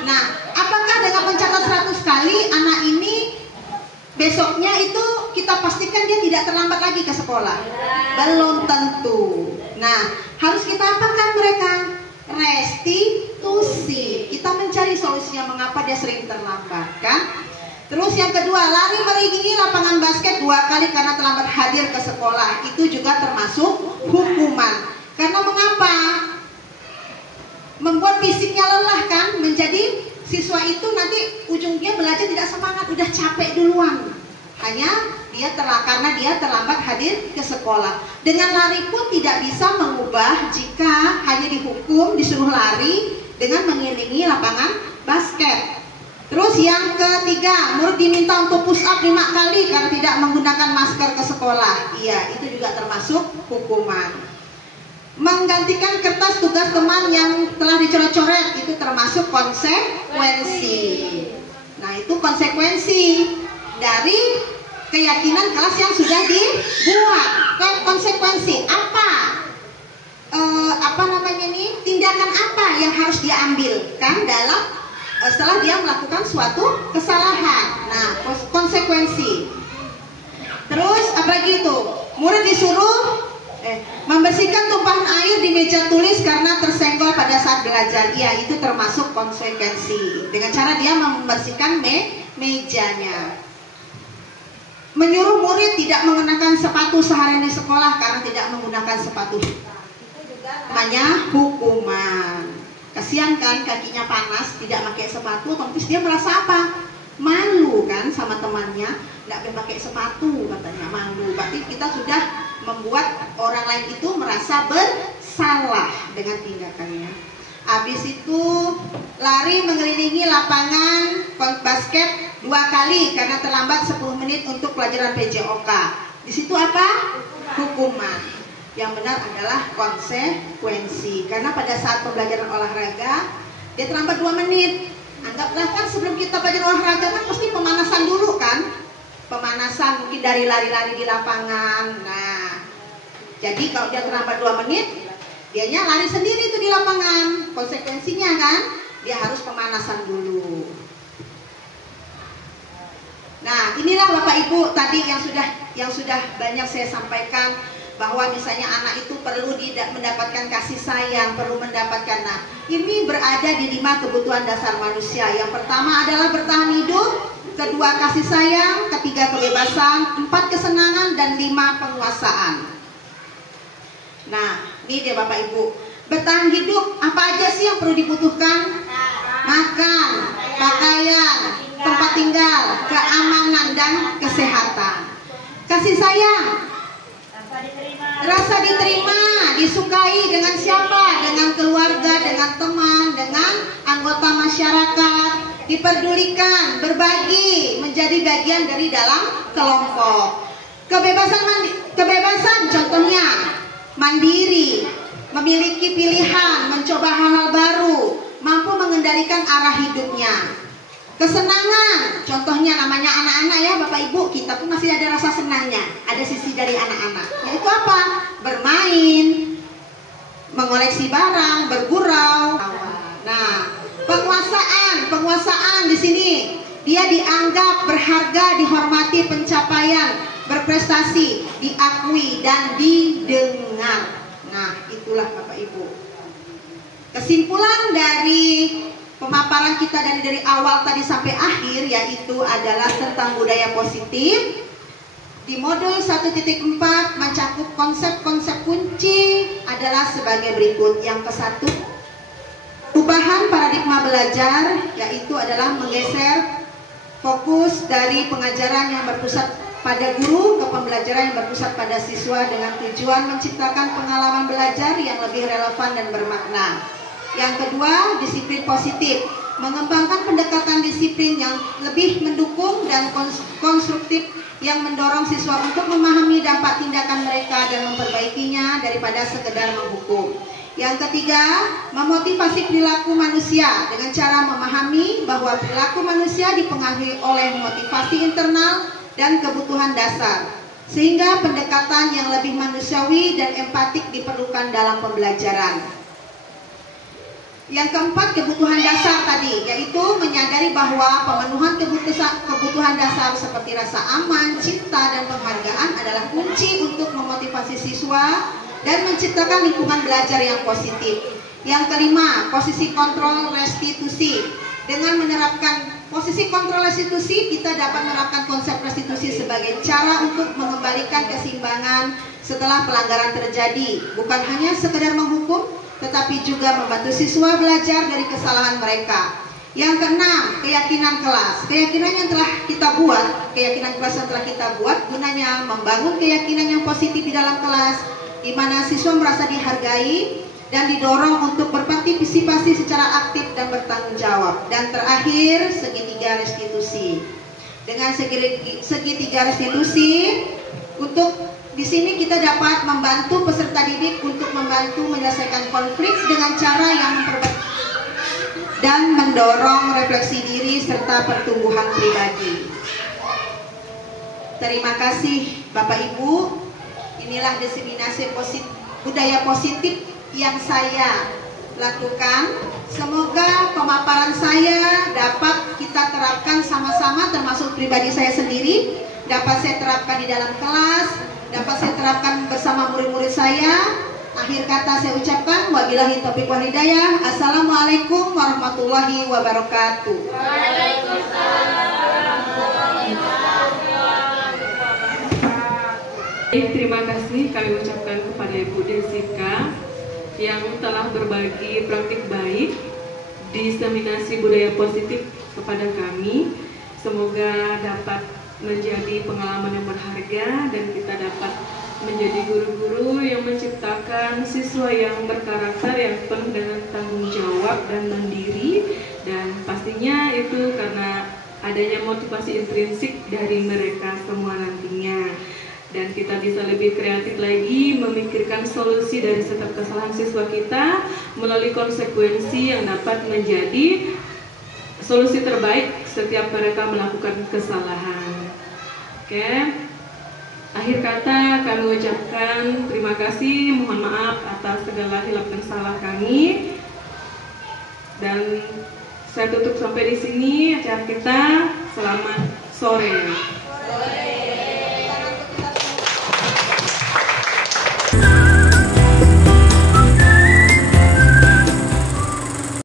Nah, apakah dengan mencatat 100 kali anak ini besoknya itu kita pastikan dia tidak terlambat lagi ke sekolah? Belum tentu. Nah, harus kita apakan mereka? Restitusi. Kita mencari solusinya mengapa dia sering terlambat, kan? Terus yang kedua, lari mengelilingi lapangan basket 2 kali karena terlambat hadir ke sekolah. Itu juga termasuk hukuman. Karena mengapa? Membuat fisiknya lelah, kan? Menjadi siswa itu nanti ujungnya belajar tidak semangat, udah capek duluan. Hanya karena dia terlambat hadir ke sekolah. Dengan lari pun tidak bisa mengubah jika hanya dihukum, disuruh lari dengan mengelilingi lapangan basket. Terus yang ketiga, murid diminta untuk push up 5 kali karena tidak menggunakan masker ke sekolah. Iya, itu juga termasuk hukuman. Menggantikan kertas tugas teman yang telah dicoret-coret, itu termasuk konsekuensi. Nah, itu konsekuensi dari keyakinan kelas yang sudah dibuat. Konsekuensi apa namanya nih, tindakan apa yang harus diambil kan dalam setelah dia melakukan suatu kesalahan. Nah, konsekuensi. Terus apalagi itu, murid disuruh membersihkan tumpahan air di meja tulis karena tersenggol pada saat belajar. Iya, itu termasuk konsekuensi. Dengan cara dia membersihkan mejanya. Menyuruh murid tidak mengenakan sepatu seharian di sekolah karena tidak menggunakan sepatu. Namanya hukuman. Kasihan kan, kakinya panas, tidak pakai sepatu, otomatis dia merasa apa? Malu kan sama temannya, nggak pakai sepatu katanya, malu. Berarti kita sudah membuat orang lain itu merasa bersalah dengan tindakannya. Habis itu lari mengelilingi lapangan basket 2 kali karena terlambat 10 menit untuk pelajaran PJOK. Di situ apa? Hukuman. Yang benar adalah konsekuensi. Karena pada saat pembelajaran olahraga dia terlambat 2 menit. Anggaplah kan sebelum kita belajar olahraga kan pasti pemanasan dulu kan? Pemanasan mungkin dari lari-lari di lapangan. Nah, jadi kalau dia terlambat 2 menit, dianya lari sendiri itu di lapangan. Konsekuensinya kan, dia harus pemanasan dulu. Nah, inilah Bapak Ibu tadi yang sudah banyak saya sampaikan, bahwa misalnya anak itu perlu mendapatkan kasih sayang, perlu mendapatkan. Nah, ini berada di 5 kebutuhan dasar manusia. Yang pertama adalah bertahan hidup, kedua kasih sayang, ketiga kebebasan, 4 kesenangan, dan 5 penguasaan. Nah, ini dia Bapak Ibu. Bertahan hidup, apa aja sih yang perlu dibutuhkan? Makan, pakaian, tempat tinggal, keamanan, dan kesehatan. Kasih sayang, rasa diterima, disukai dengan siapa? Dengan keluarga, dengan teman, dengan anggota masyarakat, diperdulikan, berbagi, menjadi bagian dari dalam kelompok. Kebebasan contohnya mandiri, memiliki pilihan, mencoba hal-hal baru, mampu mengendalikan arah hidupnya. Kesenangan, contohnya namanya anak-anak ya Bapak Ibu, kita pun masih ada rasa senangnya. Ada sisi dari anak-anak, yaitu apa? Bermain, mengoleksi barang, bergurau. Nah, penguasaan di sini dia dianggap berharga, dihormati, pencapaian, berprestasi, diakui dan didengar. Nah, itulah Bapak Ibu. Kesimpulan dari pemaparan kita dari awal tadi sampai akhir yaitu adalah tentang budaya positif. Di modul 1.4 mencakup konsep-konsep kunci adalah sebagai berikut. Yang ke-1, perubahan paradigma belajar, yaitu adalah menggeser fokus dari pengajaran yang berpusat pada guru ke pembelajaran yang berpusat pada siswa dengan tujuan menciptakan pengalaman belajar yang lebih relevan dan bermakna. Yang kedua, disiplin positif, mengembangkan pendekatan disiplin yang lebih mendukung dan konstruktif yang mendorong siswa untuk memahami dampak tindakan mereka dan memperbaikinya daripada sekedar menghukum. Yang ketiga, memotivasi perilaku manusia dengan cara memahami bahwa perilaku manusia dipengaruhi oleh motivasi internal dan kebutuhan dasar, sehingga pendekatan yang lebih manusiawi dan empatik diperlukan dalam pembelajaran. Yang keempat, kebutuhan dasar tadi, yaitu menyadari bahwa pemenuhan kebutuhan dasar seperti rasa aman, cinta, dan penghargaan adalah kunci untuk memotivasi siswa dan menciptakan lingkungan belajar yang positif. Yang kelima, posisi kontrol restitusi. Dengan menerapkan posisi kontrol restitusi, kita dapat menerapkan konsep restitusi sebagai cara untuk mengembalikan keseimbangan setelah pelanggaran terjadi, bukan hanya sekedar menghukum, tetapi juga membantu siswa belajar dari kesalahan mereka. Yang keenam, keyakinan kelas. Keyakinan yang telah kita buat, keyakinan kelas yang telah kita buat gunanya membangun keyakinan yang positif di dalam kelas, di mana siswa merasa dihargai dan didorong untuk berpartisipasi secara aktif dan bertanggung jawab. Dan terakhir, segitiga restitusi. Dengan segitiga restitusi, untuk di sini kita dapat membantu peserta didik untuk membantu menyelesaikan konflik dengan cara yang memperbaiki dan mendorong refleksi diri serta pertumbuhan pribadi. Terima kasih Bapak Ibu. Inilah diseminasi budaya positif yang saya lakukan. Semoga pemaparan saya dapat kita terapkan sama-sama, termasuk pribadi saya sendiri, dapat saya terapkan di dalam kelas, dapat saya terapkan bersama murid-murid saya. Akhir kata saya ucapkan wabillahi taufiq wal hidayah. Assalamualaikum warahmatullahi wabarakatuh. Terima kasih kami ucapkan kepada Ibu Desika yang telah berbagi praktik baik diseminasi budaya positif kepada kami. Semoga dapat menjadi pengalaman yang berharga dan kita dapat menjadi guru-guru yang menciptakan siswa yang berkarakter, yang penuh dengan tanggung jawab dan mandiri, dan pastinya itu karena adanya motivasi intrinsik dari mereka semua nantinya. Dan kita bisa lebih kreatif lagi memikirkan solusi dari setiap kesalahan siswa kita melalui konsekuensi yang dapat menjadi solusi terbaik setiap mereka melakukan kesalahan. Oke, akhir kata kami ucapkan terima kasih, mohon maaf atas segala hilaf dan salah kami, dan saya tutup sampai di sini acara kita. Selamat sore.